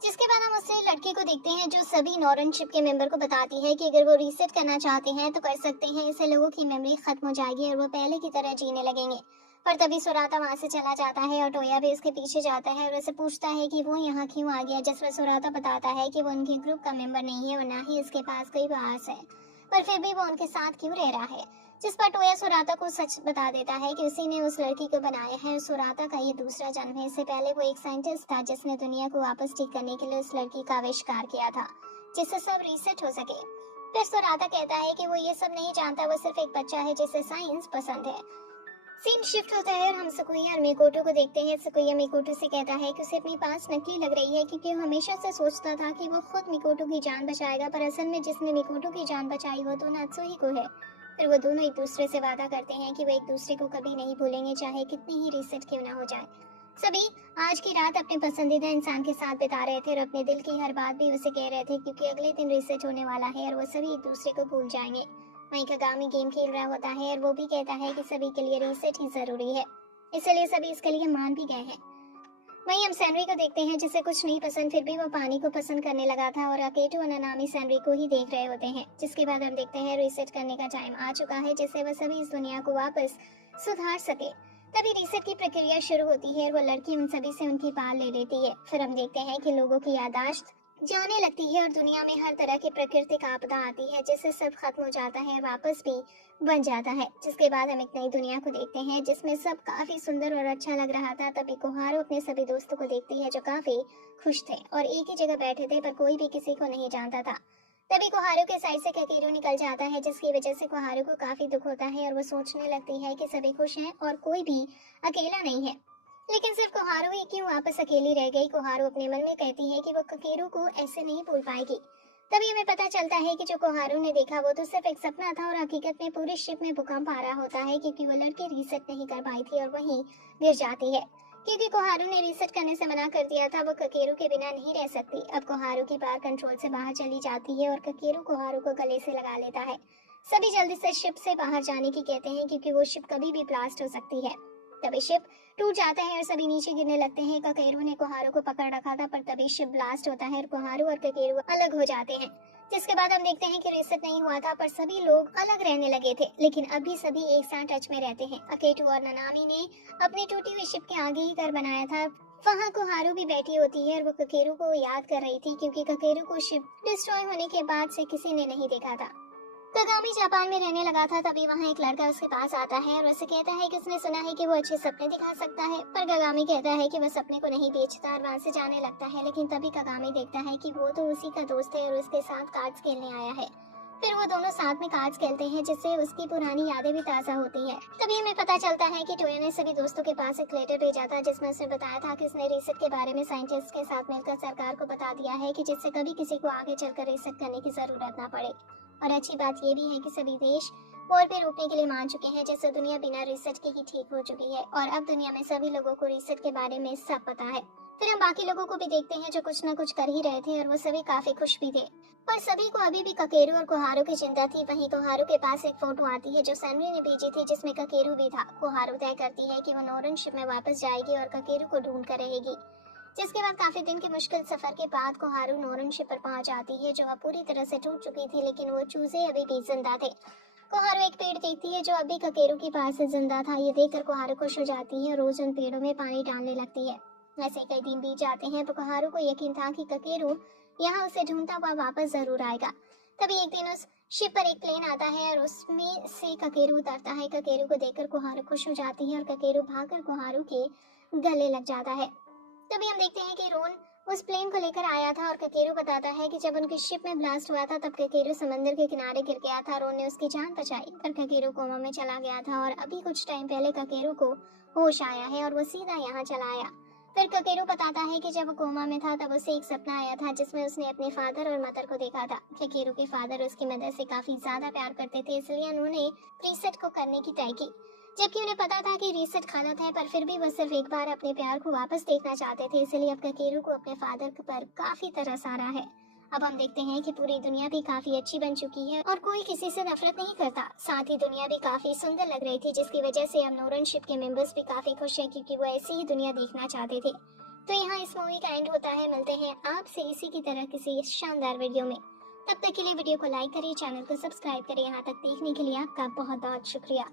जिसके बाद हम उस लड़की को देखते हैं जो सभी नॉर्डन शिप के मेंबर को बताती है कि अगर वो रीसेट करना चाहते हैं तो कर सकते हैं, इससे लोगों की मेमोरी खत्म हो जाएगी और वो पहले की तरह जीने लगेंगे। पर तभी सोराता वहां से चला जाता है और टोया भी उसके पीछे जाता है और उसे पूछता है कि वो यहाँ क्यों आ गया, जिस पर सोराता बताता है कि वो उनके ग्रुप का मेंबर नहीं है और ना ही उसके पास कोई पास है, पर फिर भी वो उनके साथ क्यों रह रहा है। जिस पर टोया सोराता को सच बता देता है कि उसी ने उस लड़की को बनाया है। सोराता का ये दूसरा जन्म है। इससे पहले वो एक साइंटिस्ट था जिसने दुनिया को वापस ठीक करने के लिए उस लड़की का आविष्कार किया था जिससे सब रीसेट हो सके। फिर सोराता कहता है कि वो ये सब नहीं जानता, वो सिर्फ एक बच्चा है जिसे साइंस पसंद है। सीन शिफ्ट होता है और हम सकुया और मिकोटो को देखते हैं। सकुया मिकोटो से कहता है कि उसे अपनी पास नकली लग रही है क्योंकि वो हमेशा से सोचता था कि वो खुद मिकोटो की जान बचाएगा, पर असल में जिसने मिकोटो की जान बचाई वो तो नात्सुई को है। फिर वो दोनों एक दूसरे से वादा करते हैं कि वो एक दूसरे को कभी नहीं भूलेंगे चाहे कितनी ही रीसेट क्यों ना हो जाए। सभी आज की रात अपने पसंदीदा इंसान के साथ बिता रहे थे और अपने दिल की हर बात भी उसे कह रहे थे क्योंकि अगले दिन रीसेट होने वाला है और वो सभी एक दूसरे को भूल जाएंगे। वहीं कगामी गेम खेल रहा होता है और वो भी कहता है कि सभी के लिए रीसेट ही जरूरी है, इसलिए सभी इसके लिए मान भी गए हैं। वहीं हम सैनरी को देखते हैं जिसे कुछ नहीं पसंद फिर भी वो पानी को पसंद करने लगा था और अकेटो और ननामी सैनरी को ही देख रहे होते हैं। जिसके बाद हम देखते हैं रीसेट करने का टाइम आ चुका है जिससे वह सभी इस दुनिया को वापस सुधार सके। तभी रीसेट की प्रक्रिया शुरू होती है और वो लड़की उन सभी से उनकी पाल ले लेती है। फिर हम देखते हैं कि लोगों की याददाश्त जाने लगती है और दुनिया में हर तरह की प्राकृतिक आपदा आती है जिससे सब खत्म हो जाता है, वापस भी बन जाता है। जिसके बाद हम एक नई दुनिया को देखते हैं जिसमें सब काफी सुंदर और अच्छा लग रहा था। तभी कोहारू अपने सभी दोस्तों को देखती है जो काफी खुश थे और एक ही जगह बैठे थे पर कोई भी किसी को नहीं जानता था। तभी कोहारू के साइड से ककेरू निकल जाता है जिसकी वजह से कोहारू को काफी दुख होता है और वो सोचने लगती है कि सभी खुश हैं और कोई भी अकेला नहीं है। लेकिन सिर्फ कोहारू ही क्यों वापस अकेली रह गई। कोहारू अपने मन में कहती है कि वो ककेरू को ऐसे नहीं भूल पाएगी। तभी हमें पता चलता है कि जो कोहारू ने देखा वो तो सिर्फ एक सपना था और हकीकत में पूरे शिप में भूकंप आ रहा होता है क्योंकि वो लड़की रीसेट नहीं कर पाई थी और वहीं गिर जाती है। क्योंकि कोहारू ने रीसेट करने से मना कर दिया था, वो ककेरू के बिना नहीं रह सकती। अब कोहारू की पावर कंट्रोल से बाहर चली जाती है और ककेरू कोहारू को गले से लगा लेता है। सभी जल्दी से शिप से बाहर जाने की कहते हैं क्योंकि वो शिप कभी भी ब्लास्ट हो सकती है। तभी शिप टूट जाता है और सभी नीचे गिरने लगते हैं। ककेरू ने कोहारू को पकड़ रखा था पर तभी शिप ब्लास्ट होता है और कोहारू और ककेरू अलग हो जाते हैं। जिसके बाद हम देखते हैं कि रीसेट नहीं हुआ था पर सभी लोग अलग रहने लगे थे, लेकिन अभी सभी एक साथ टच में रहते हैं। अकेटू और ननामी ने अपनी टूटी हुई शिप के आगे ही घर बनाया था। वहाँ कोहारू भी बैठी होती है और वो ककेरू को याद कर रही थी क्योंकि ककेरू को शिप डिस्ट्रॉय होने के बाद से किसी ने नहीं देखा था। कगामी जापान में रहने लगा था। तभी वहाँ एक लड़का उसके पास आता है और उसे कहता है कि उसने सुना है कि वो अच्छे सपने दिखा सकता है, पर कगामी कहता है कि वह सपने को नहीं बेचता और वहाँ से जाने लगता है। लेकिन तभी कगामी देखता है कि वो तो उसी का दोस्त है और उसके साथ कार्ड्स खेलने आया है। फिर वो दोनों साथ में कार्ड्स खेलते हैं जिससे उसकी पुरानी यादें भी ताज़ा होती है। तभी हमें पता चलता है कि टोया ने सभी दोस्तों के पास एक लेटर भेजा था जिसमें उसने बताया था कि उसने रीसेट के बारे में साइंटिस्ट के साथ मिलकर सरकार को बता दिया है कि जिससे कभी किसी को आगे चलकर रीसेट करने की जरूरत ना पड़े। और अच्छी बात ये भी है कि सभी देश वो और भी रोकने के लिए मान चुके हैं, जैसे दुनिया बिना रिसर्च के ही ठीक हो चुकी है और अब दुनिया में सभी लोगों को रिसर्च के बारे में सब पता है। फिर हम बाकी लोगों को भी देखते हैं जो कुछ न कुछ कर ही रहे थे और वो सभी काफी खुश भी थे। पर सभी को अभी भी ककेरू और कोहारू की चिंता थी। वहीं कोहारू के पास एक फोटो आती है जो सैनरी ने भेजी थी, जिसमें ककेरू भी था। कोहारू तय करती है कि वो नोरन शिप में वापस जाएगी और ककेरू को ढूंढ कर रहेगी। जिसके बाद काफी दिन के मुश्किल सफर के बाद कोहारू नोरन शिप पर पहुंच जाती है, जो अब पूरी तरह से टूट चुकी थी, लेकिन वो चूजे अभी भी जिंदा थे। कोहारू एक पेड़ देखती है जो अभी ककेरू के पास से जिंदा था। ये देखकर कोहारू खुश हो जाती है और रोज उन पेड़ों में पानी डालने लगती है। ऐसे कई दिन बीत जाते हैं तो कोहारू को यकीन था कि ककेरू यहाँ उसे ढूंढता हुआ वापस जरूर आएगा। तभी एक दिन उस शिप पर एक प्लेन आता है और उसमें से ककेरू उतरता है। ककेरू को देखकर कोहारू खुश हो जाती है और ककेरू भागकर कोहारू के गले लग जाता है। तभी हम देखते हैं कि रोन उस प्लेन को लेकर आया था और ककेरू बताता है कि जब उनकी शिप में ब्लास्ट हुआ था तब ककेरू समंदर के किनारे गिर गया था। रोन ने उसकी जान बचाई, पर ककेरू कोमा में चला गया था और अभी कुछ टाइम पहले ककेरू को होश आया है और वो सीधा यहाँ चला आया। फिर ककेरू बताता है कि जब वो कोमा में था तब उसे एक सपना आया था जिसमें उसने अपने फादर और मदर को देखा था। ककेरू के फादर उसकी मदर से काफी ज्यादा प्यार करते थे, इसलिए उन्होंने रीसेट को करने की तय की। जबकि उन्हें पता था कि रीसेट गलत है, पर फिर भी वो सिर्फ एक बार अपने प्यार को वापस देखना चाहते थे, इसलिए अब ककेरू को अपने फादर पर काफी तरस आ रहा है। अब हम देखते हैं कि पूरी दुनिया भी काफी अच्छी बन चुकी है और कोई किसी से नफरत नहीं करता। साथ ही दुनिया भी काफी सुंदर लग रही थी, जिसकी वजह से अब नोरन शिप के मेंबर्स भी काफी खुश हैं, क्योंकि वो ऐसी ही दुनिया देखना चाहते थे। तो यहाँ इस मूवी का एंड होता है। मिलते हैं आपसे इसी की तरह किसी शानदार वीडियो में। तब तक के लिए वीडियो को लाइक करिए, चैनल को सब्सक्राइब करिए। यहाँ तक देखने के लिए आपका बहुत बहुत शुक्रिया।